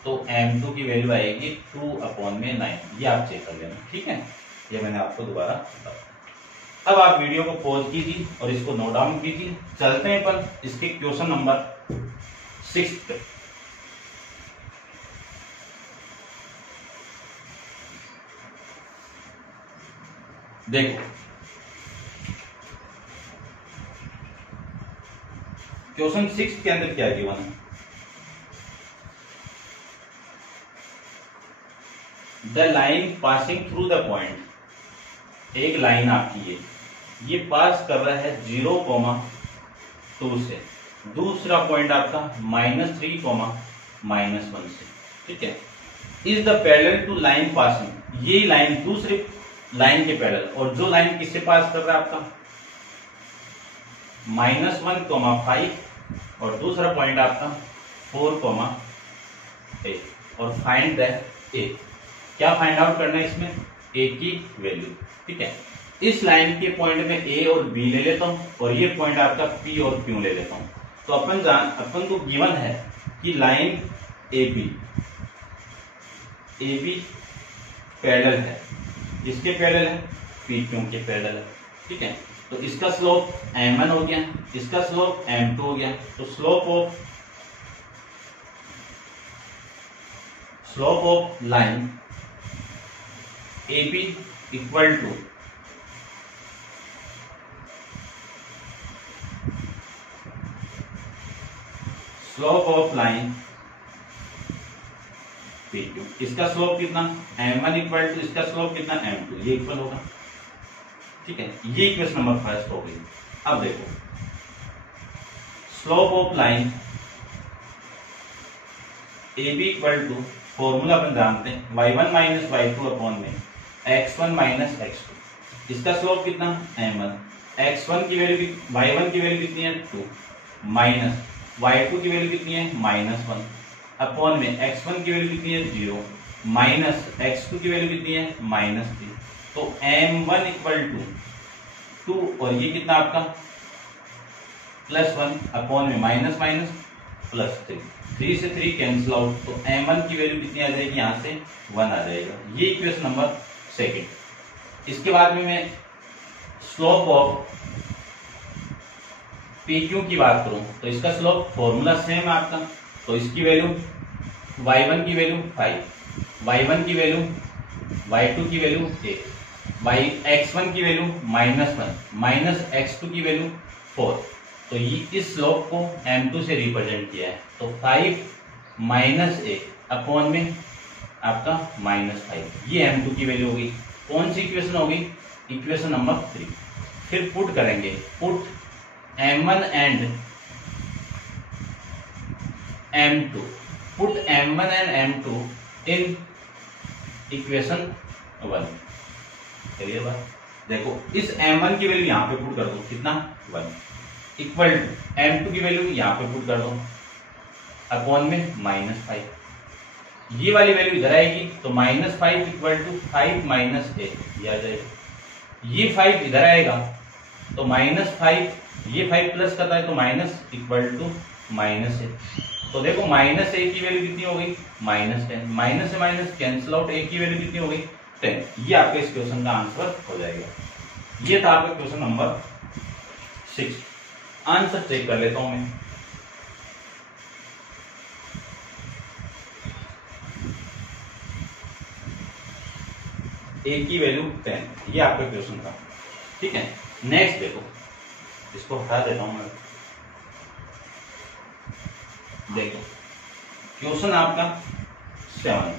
तो m2 की वैल्यू आएगी 2 अपॉन में 9। ये आप चेक कर लेना, ठीक है, ये मैंने आपको दोबारा बताया। अब आप वीडियो को पॉज कीजिए और इसको नोट डाउन कीजिए। चलते हैं पर इसके क्वेश्चन नंबर 6 पे। देखो क्वेश्चन 6 के अंदर क्या गिवन है, the line passing through the point, एक लाइन आपकी है, ये पास कर रहा है 0,2 से, दूसरा पॉइंट आपका -3, -1 से, ठीक है। Is the parallel to line passing, ये लाइन दूसरे लाइन के पैरेलल, और जो लाइन किससे पास कर रहा है आपका -1,5, और दूसरा पॉइंट आपका 4,8, और फाइंड द ए। क्या फाइंड आउट करना है इसमें, ए की वैल्यू, ठीक है। इस लाइन के पॉइंट में ए और बी ले लेता हूं, और ये पॉइंट आपका पी और क्यू ले लेता हूं। तो अपन को गिवन है कि लाइन ए बी पैरेलल है, इसके पैरेलल है, पी क्यू के पैरेलल है, ठीक है। तो इसका स्लोप m1 हो गया, इसका स्लोप m2 हो गया। तो slope of line AB equal to slope of line PQ, इसका स्लोप कितना m1 इक्वल टू इसका स्लोप कितना m2, ये इक्वल होगा, ठीक है। ये इक्वेशन नंबर 1 हो गई। अब देखो slope of line A B equal to, formula अपन जानते हैं y1 माइनस y2 अपॉन में x1 माइनस x2। इसका स्लोप कितना m1, x1 की वैल्यू, y1 की वैल्यू कितनी है 2 माइनस y2 की वैल्यू कितनी है -1 अपॉन में x1 की वैल्यू कितनी है 0 माइनस x2 की वैल्यू कितनी है -3। तो m1 इक्वल टू 2 और ये कितना आपका +1 अपॉन में माइनस माइनस +3, 3 से 3 कैंसिल आउट, तो m1 की वैल्यू कितनी आ जाएगी, यहाँ से 1 आ जाएगा। ये इक्वेशन नंबर सेकंड। इसके बाद में मैं स्लोप ऑफ PQ की बात करूं तो इसका स्लोप फॉर्मूला सेम है आपका। तो इसकी वैल्यू y1 की वैल्यू 5, y1 की वैल्यू, y2 की वैल्यू 1, x1 की वैल्यू -1 माइनस x2 की वैल्यू 4। तो ये इस स्लोप को m2 से रिप्रेजेंट किया है। तो 5 माइनस 1 अपॉन में आपका -5, ये m2 की वैल्यू होगी। कौन सी इक्वेशन होगी, इक्वेशन नंबर 3। फिर पुट करेंगे, put m1 and m2, put m1 and m2 in equation 1। चलिए बात देखो, इस m1 की वैल्यू यहां पे पुट कर दो, कितना 1 इक्वल टू m2 की वैल्यू यहां पे पुट कर दो अपॉन में -5। ये वाली वैल्यू इधर आएगी तो -5 इक्वल टू 5 माइनस 1 ये आ जाएगा। ये 5 इधर आएगा तो -5, ये 5 प्लस करता है तो माइनस इक्वल टू -1। तो देखो -1 की वैल्यू कितनी हो गई, -10, माइनस से माइनस कैंसिल आउट, 1 की वैल्यू कितनी हो गई 10। ये आपके इस क्वेश्चन का आंसर हो जाएगा। ये था आपका क्वेश्चन नंबर 6। आंसर चेक कर लेता हूं मैं। ए की वैल्यू 10, ये आपका क्वेश्चन था, ठीक है। नेक्स्ट देखो, इसको हटा देता हूं मैं। देखो क्वेश्चन आपका 7,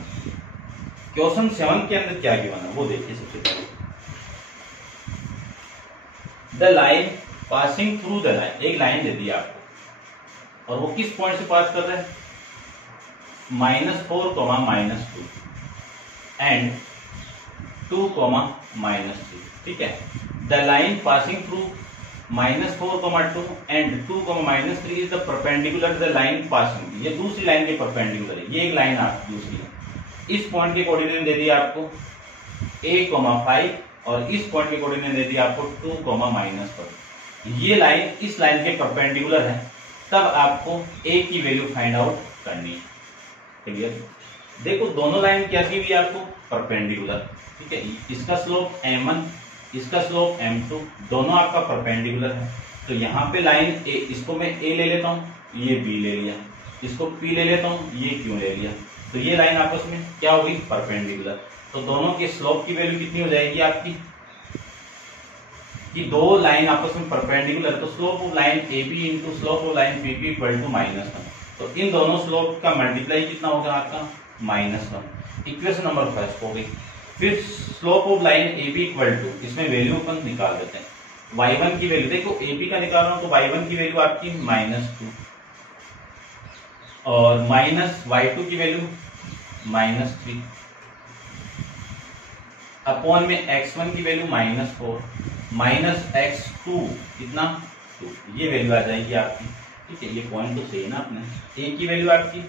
क्वेश्चन 7 के अंदर क्या गिवन है वो देखिए। सबसे पहले the line passing through the line, एक लाइन दे दी आपको और वो किस पॉइंट से पास कर रहा है, -4, -2 एंड 2, -3, ठीक है। The line passing through -4, 2 and 2, -3 is the perpendicular the line passing, ये दूसरी लाइन के परपेंडिकुलर है। ये एक लाइन आप दूसरी है। इस पॉइंट के कोऑर्डिनेट दे दिया आपको a, 5 और इस पॉइंट के कोऑर्डिनेट दे दिया आपको 2, -4। ये लाइन इस लाइन के परपेंडिकुलर है, तब आपको a की वैल्यू फाइंड आउट करनी है। क्लियर। देखो दोनों लाइन क्या दी हुई है आपको, परपेंडिकुलर, ठीक है। इसका स्लोप m1, इसका स्लोप m2, दोनों आपका परपेंडिकुलर है। तो यहाँ पे लाइन a, इसको मैं a ले लेता हूँ, ये b ले लिया, इसको p ले लेता हूँ, ये q ले लिया। तो ये लाइन आपस में क्या होगी, परपेंडिकुलर। तो दोनों के स्लोप की वैल्यू कितनी हो जाएगी आपकी, कि दो लाइन आपस में परपेंडिकुलर, तो slope of line AB into slope of line PP equal to -1। तो इन दोनों स्लोप का मल्टीप्लाई कितना होगा आपका, -1। इक्वेशन नंबर 1 हो गई। फिर slope of line AB equal to, इसमें वैल्यू अपन निकाल देते हैं। y1 की वैल्यू देखो, AB का निकाल रहा हूं तो y1 की वैल्यू आपकी -2 और y2 की वैल्यू -3 अपॉन में x1 की वैल्यू -4 -x2 कितना 2, ये वैल्यू आ जाएगी आपकी, ठीक है। ये पॉइंट तो सही है ना अपने। a की वैल्यू आपकी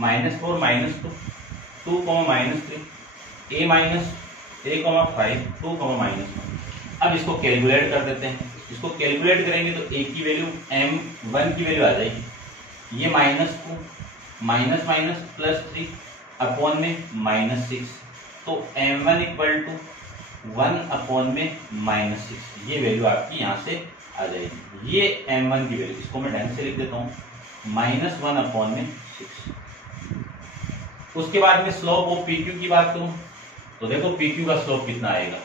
-4 -2 2, -3 a -5 2, -1। अब इसको कैलकुलेट कर देते हैं। इसको कैलकुलेट करेंगे तो a की वैल्यू m1 की वैल्यू आ जाएगी, ये -2 +3 अपॉन में -6। तो m1 इक्वल टू 1 अपॉन में -6, ये वैल्यू आपकी यहां से आ जाएगी। ये m1 की वैल्यू, इसको मैं ढंग से लिख देता हूं, -1 अपॉन में 6। उसके बाद में स्लोप ऑफ PQ की बात करूं तो देखो PQ का स्लोप कितना आएगा,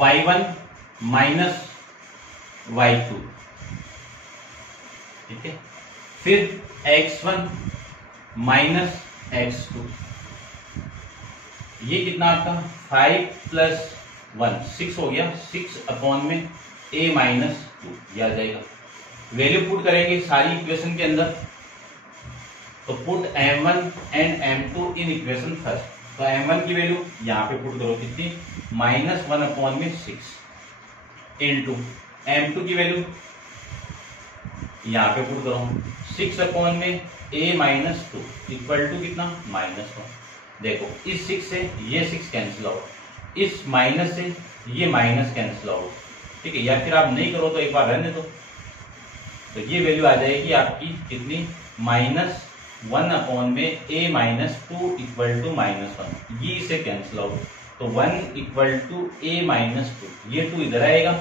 y1 माइनस y2, ठीक है। फिर x1 माइनस x2, ये कितना आपका 5 + 1 6 हो गया, 6 अपॉन में a माइनस 2, ये आ जाएगा। वैल्यू पुट करेंगे सारी इक्वेशन के अंदर, तो put m1 and m2 in equation first. तो m1 की वैल्यू यहाँ पे पुट करो कितनी, -1/6 इंटू m2 की वैल्यू यहाँ पे पुट करो 6/a-2 इक्वल टू कितना, -1। देखो इस 6 से ये 6 कैंसिल आउट, इस माइनस से ये माइनस कैंसिल आउट, ठीक है। या फिर आप नहीं करो तो एक बार रहने दो, तो ये वैल्यू आ जाएगी आपकी कितनी, -1/a-2 इक्वल टू -1। ये इसे कैंसिल आउट, तो 1 इक्वल टू a-2, ये 2 इधर आएगा,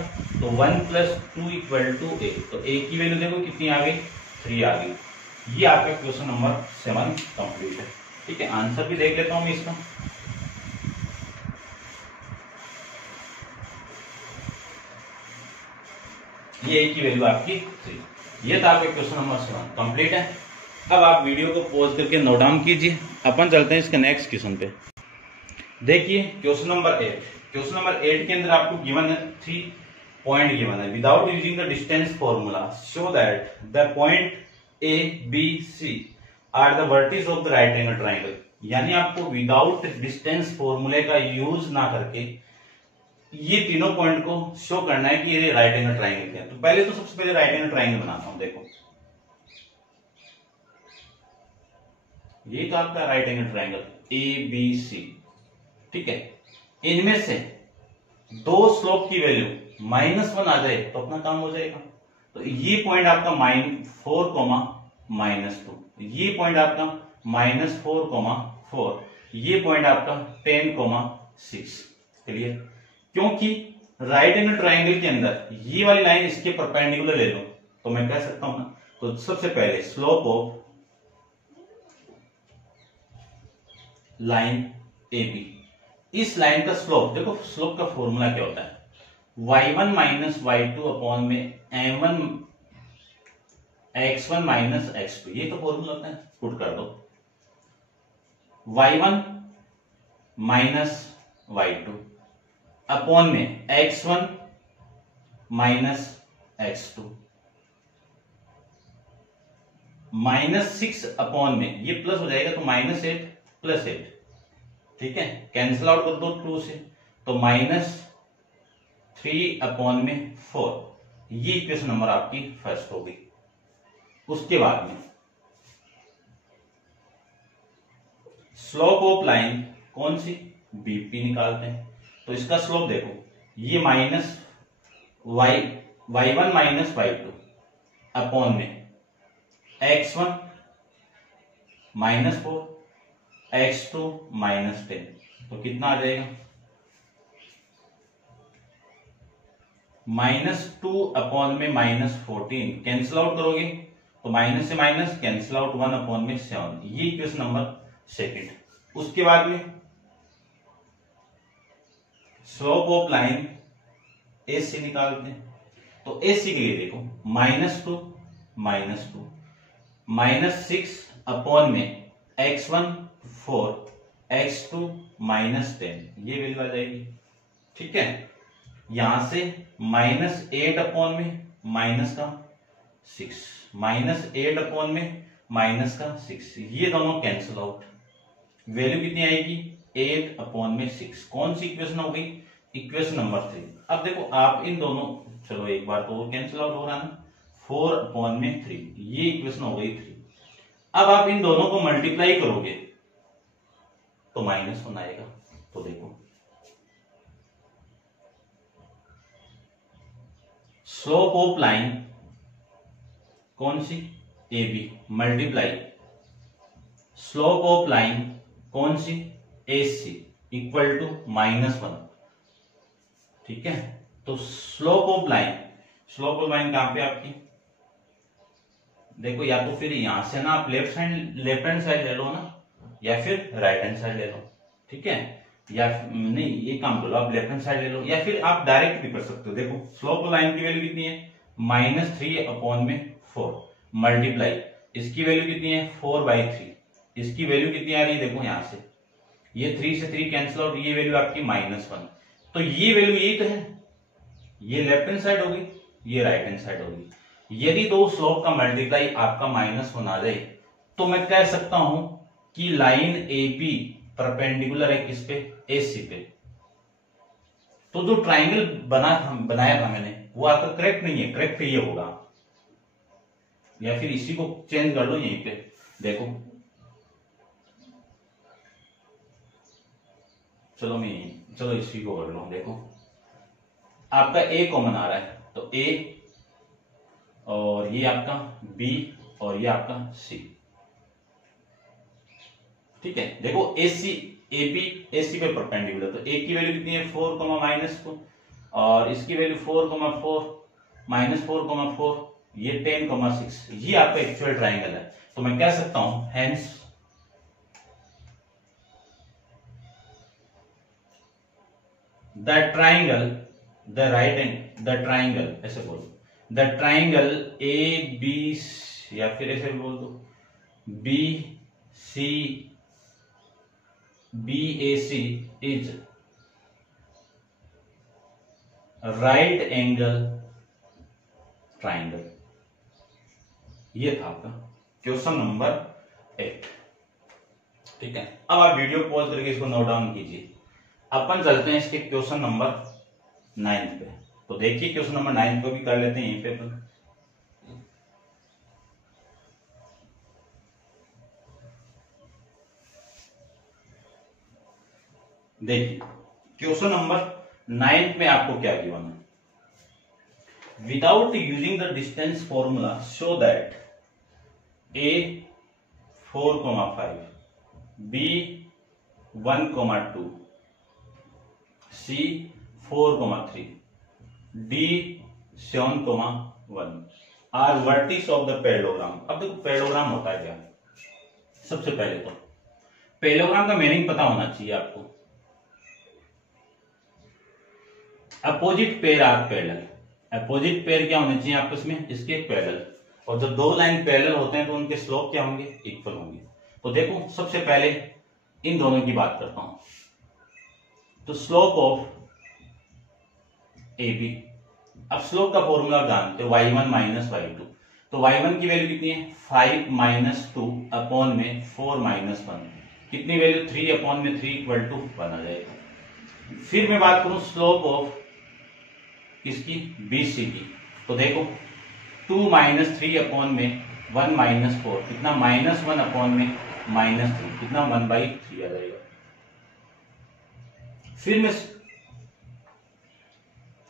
तो 1 + 2 इक्वल टू a। तो a की वैल्यू देखो कितनी आ गई, 3 आ गई। ये आपका क्वेश्चन नंबर 7 कंप्लीट है, ठीक है। आंसर भी देख लेता हूं मैं इसका। ये a की वैल्यू आपकी 3, ये था आपका क्वेश्चन नंबर 7 कंप्लीट है। अब आप वीडियो को पॉज करके नोट डाउन कीजिए, अपन चलते हैं इसके नेक्स्ट क्वेश्चन पे। देखिए क्वेश्चन नंबर 8, क्वेश्चन नंबर 8 के अंदर आपको गिवन है 3 पॉइंट गिवन है। Without using the distance formula show that the point A B C are the vertices of the right angle triangle. यानी आपको विदाउट डिस्टेंस फॉर्मूले का यूज ना करके ये तीनों पॉइंट को शो करना है कि ये राइट एंगल ट्राइंगल क्या है। तो पहले तो सबसे पहले राइट एंगल ट्राइंगल बनाता हूं। देखो ये तो आपका right angle triangle A B C, ठीक है। इनमें से दो स्लोप की वैल्यू -1 आ जाए तो अपना काम हो जाएगा। तो ये पॉइंट आपका -4, ये पॉइंट आपका -4, ये पॉइंट आपका 10, 6। क्लियर? क्योंकि राइट एंगल ट्राइंगल के अंदर ये वाली लाइन इसके परपेंडिकुलर ले लो तो मैं कह सकता हूं ना, तो सबसे पहले slope of line A B, इस लाइन का स्लोप देखो, स्लोप का फॉर्मूला क्या होता है, y1 - y2 अपॉन में m1 x1 - x2, ये तो फॉर्मूला होता है। पुट कर दो y1 - y2 अपॉन में x1 - x2 -6 अपॉन में ये प्लस हो जाएगा तो -8 + 8, ठीक है। कैंसिल आउट कर दो 2 से, तो -3/4, ये इक्वेशन नंबर आपकी फर्स्ट हो गई। उसके बाद में स्लोप ऑफ लाइन कौन सी, बीपी निकालते हैं। तो इसका स्लोप देखो, ये y1 - y2 अपॉन में x1 -4 x2 -10, तो कितना आ जाएगा, -2 अपॉन में -14। कैंसिल आउट करोगे तो माइनस से माइनस कैंसिल आउट 1/7, ये इक्वेशन नंबर सेकंड। उसके बाद में स्लोप ऑफ लाइन AC निकालते हैं। तो AC के लिए देखो -2 -6 अपॉन में x1 4 x2 -10, ये वैल्यू आ जाएगी, ठीक है। यहां से -8 अपॉन में -6, -8 अपॉन में -6, ये दोनों कैंसिल आउट, वैल्यू कितनी आएगी 8/6। कौन सी इक्वेशन हो गई, इक्वेशन नंबर 3। अब देखो आप इन दोनों, चलो एक बार तो कैंसिल आउट हो रहा है ना, 4/3, ये इक्वेशन हो गई 3। अब आप इन दोनों को मल्टीप्लाई करोगे तो -1 आएगा। तो देखो स्लोप ऑफ लाइन कौन सी, AB multiply slope of line कौन सी, AC इक्वल टू -1, ठीक है। तो स्लोप ऑफ लाइन कहां पे आपकी, देखो या तो फिर यहां से ना आप लेफ्ट हैंड साइड ले लो ना, या फिर राइट हैंड साइड ले लो, ठीक है। या नहीं, ये काम करो, आप लेफ्ट हैंड साइड ले लो, या फिर आप डायरेक्ट भी कर सकते हो। देखो स्लोप ऑफ लाइन की वैल्यू कितनी है, -3/4 मल्टीप्लाई इसकी वैल्यू कितनी है 4/3, इसकी वैल्यू कितनी आ रही है, देखो यहां से ये 3 से 3 कैंसिल आउट, ये वैल्यू आपकी -1। तो ये वैल्यू यही तो है, ये लेफ्ट हैंड साइड होगी, ये राइट हैंड साइड होगी। यदि दो स्लोप का मल्टीप्लाई आपका -1 आ जाए तो मैं कह सकता हूं कि लाइन एपी परपेंडिकुलर है किस पे, एसी पे। तो जो ट्राइंगल बनाया था मैंने वो आपका करेक्ट नहीं है, करेक्ट ये होगा। या फिर इसी को चेंज कर लो यहीं पे, देखो चलो इसी को कर लो। देखो आपका ए कॉमन आ रहा है, तो ए और ये आपका बी और ये आपका सी। ठीक है, देखो एसी एपी एसी पे परपेंडिकुलर, तो ए की वैल्यू कितनी है 4, -4 और इसकी वैल्यू 4, -4, -4 ये 10, 6। ये आपका एक्चुअल ट्राइंगल है। तो मैं कह सकता हूं hence the triangle the right and the triangle, ऐसे बोलो द ट्राइंगल ए बी, या फिर ऐसे बोल दो B C B A C is right angle triangle. ये था आपका क्वेश्चन नंबर 8। ठीक है, अब आप वीडियो पॉज करके इसको नोट डाउन कीजिए। अपन चलते हैं इसके क्वेश्चन नंबर 9 पे। तो देखिए क्वेश्चन नंबर 9 को भी कर लेते हैं यहीं पे अपन। देखिए क्वेश्चन नंबर 9 में आपको क्या गिवन है, without using the distance formula show that A 4,5 B 1,2 C 4,3 D 7,1 are vertices of the parallelogram. अब देखो पैरेललोग्राम होता है क्या। सबसे पहले तो पैरेललोग्राम का मीनिंग पता होना चाहिए आपको। Opposite pair are parallel, opposite pair क्या होने चाहिए आपस में, इसके पैरेलल। और जब दो लाइन पैरेलल होते हैं तो उनके स्लोप क्या होंगे, इक्वल होंगे। तो देखो सबसे पहले इन दोनों की बात करता हूं। तो स्लोप ऑफ ए बी, अब स्लोप का फॉर्मूला जानते हो y1 - y2। तो y1 की वैल्यू कितनी है 5 - 2 अपॉन में 4 - 1, कितनी वैल्यू 3 अपॉन में 3 = 1 आ जाएगा। फिर मैं बात करूं स्लोप ऑफ किसकी, BC की। तो देखो 2 - 3 अपॉन में 1 - 4 कितना -1 अपॉन में -3 कितना 1/3 आ जाएगा। फिर मैं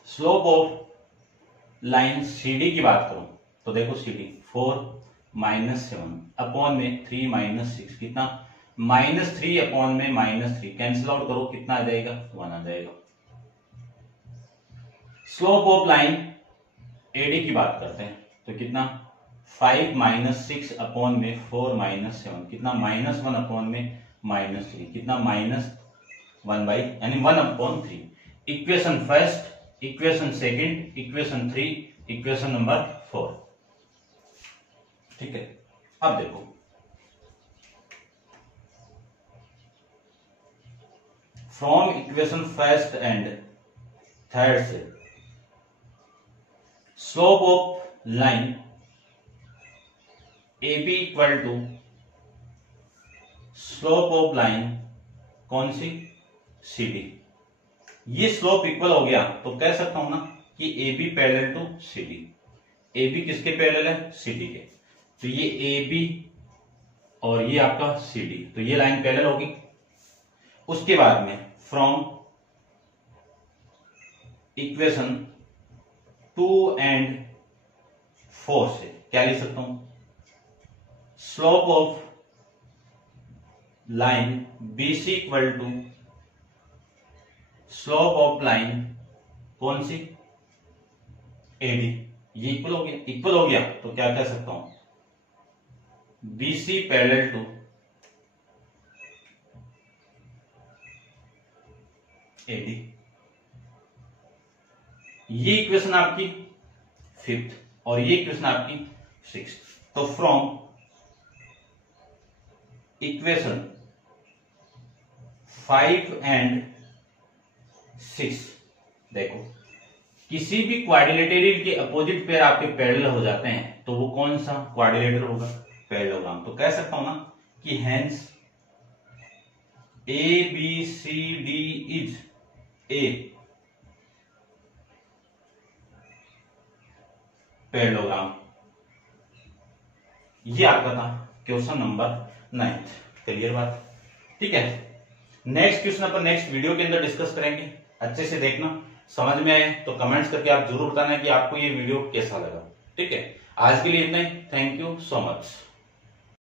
स्लोप ऑफ लाइन CD की बात करूं तो देखो CD 4 - 7 अपॉन में 3 - 6 कितना -3 अपॉन में -3 कैंसिल आउट करो कितना आ जाएगा 1 आ जाएगा। स्लोप ऑफ लाइन AD की बात करते हैं तो कितना 5 - 6 अपॉन में 4 - 7 कितना -1 अपॉन में -3 कितना -1 यानी 1/3। Equation first, equation second, equation 3, equation number 4। ठीक है, अब देखो from equation first and third से slope of line AB = slope of line कौन सी, CD। ये स्लोप इक्वल हो गया तो कह सकता हूं ना कि AB parallel to CD। AB किसके पैरेलल है, CD के। तो ये AB और ये आपका CD, तो ये लाइन पैरेलल होगी। उसके बाद में फ्रॉम इक्वेशन 2 एंड 4 से क्या लिख सकता हूं, slope of line BC = slope of line कौन सी, AD। ये इक्वल हो गया तो क्या कह सकता हूं BC पैरेलल टू AD। ये इक्वेशन आपकी 5th और ये इक्वेशन आपकी 6th। तो फ्रॉम इक्वेशन 5 एंड 6 देखो किसी भी क्वाड्रिलेटरल के अपोजिट पेयर आपके पैरेलल हो जाते हैं तो वो कौन सा क्वाड्रिलेटर होगा, पैरेललोग्राम। तो कह सकता हूं ना कि hence ABCD is a parallelogram. ये आपका था क्वेश्चन नंबर 9। क्लियर बात, ठीक है। नेक्स्ट क्वेश्चन अपन नेक्स्ट वीडियो के अंदर डिस्कस करेंगे। अच्छे से देखना, समझ में आए तो कमेंट्स करके आप जरूर बताना कि आपको ये वीडियो कैसा लगा। ठीक है, आज के लिए इतना ही। Thank you so much.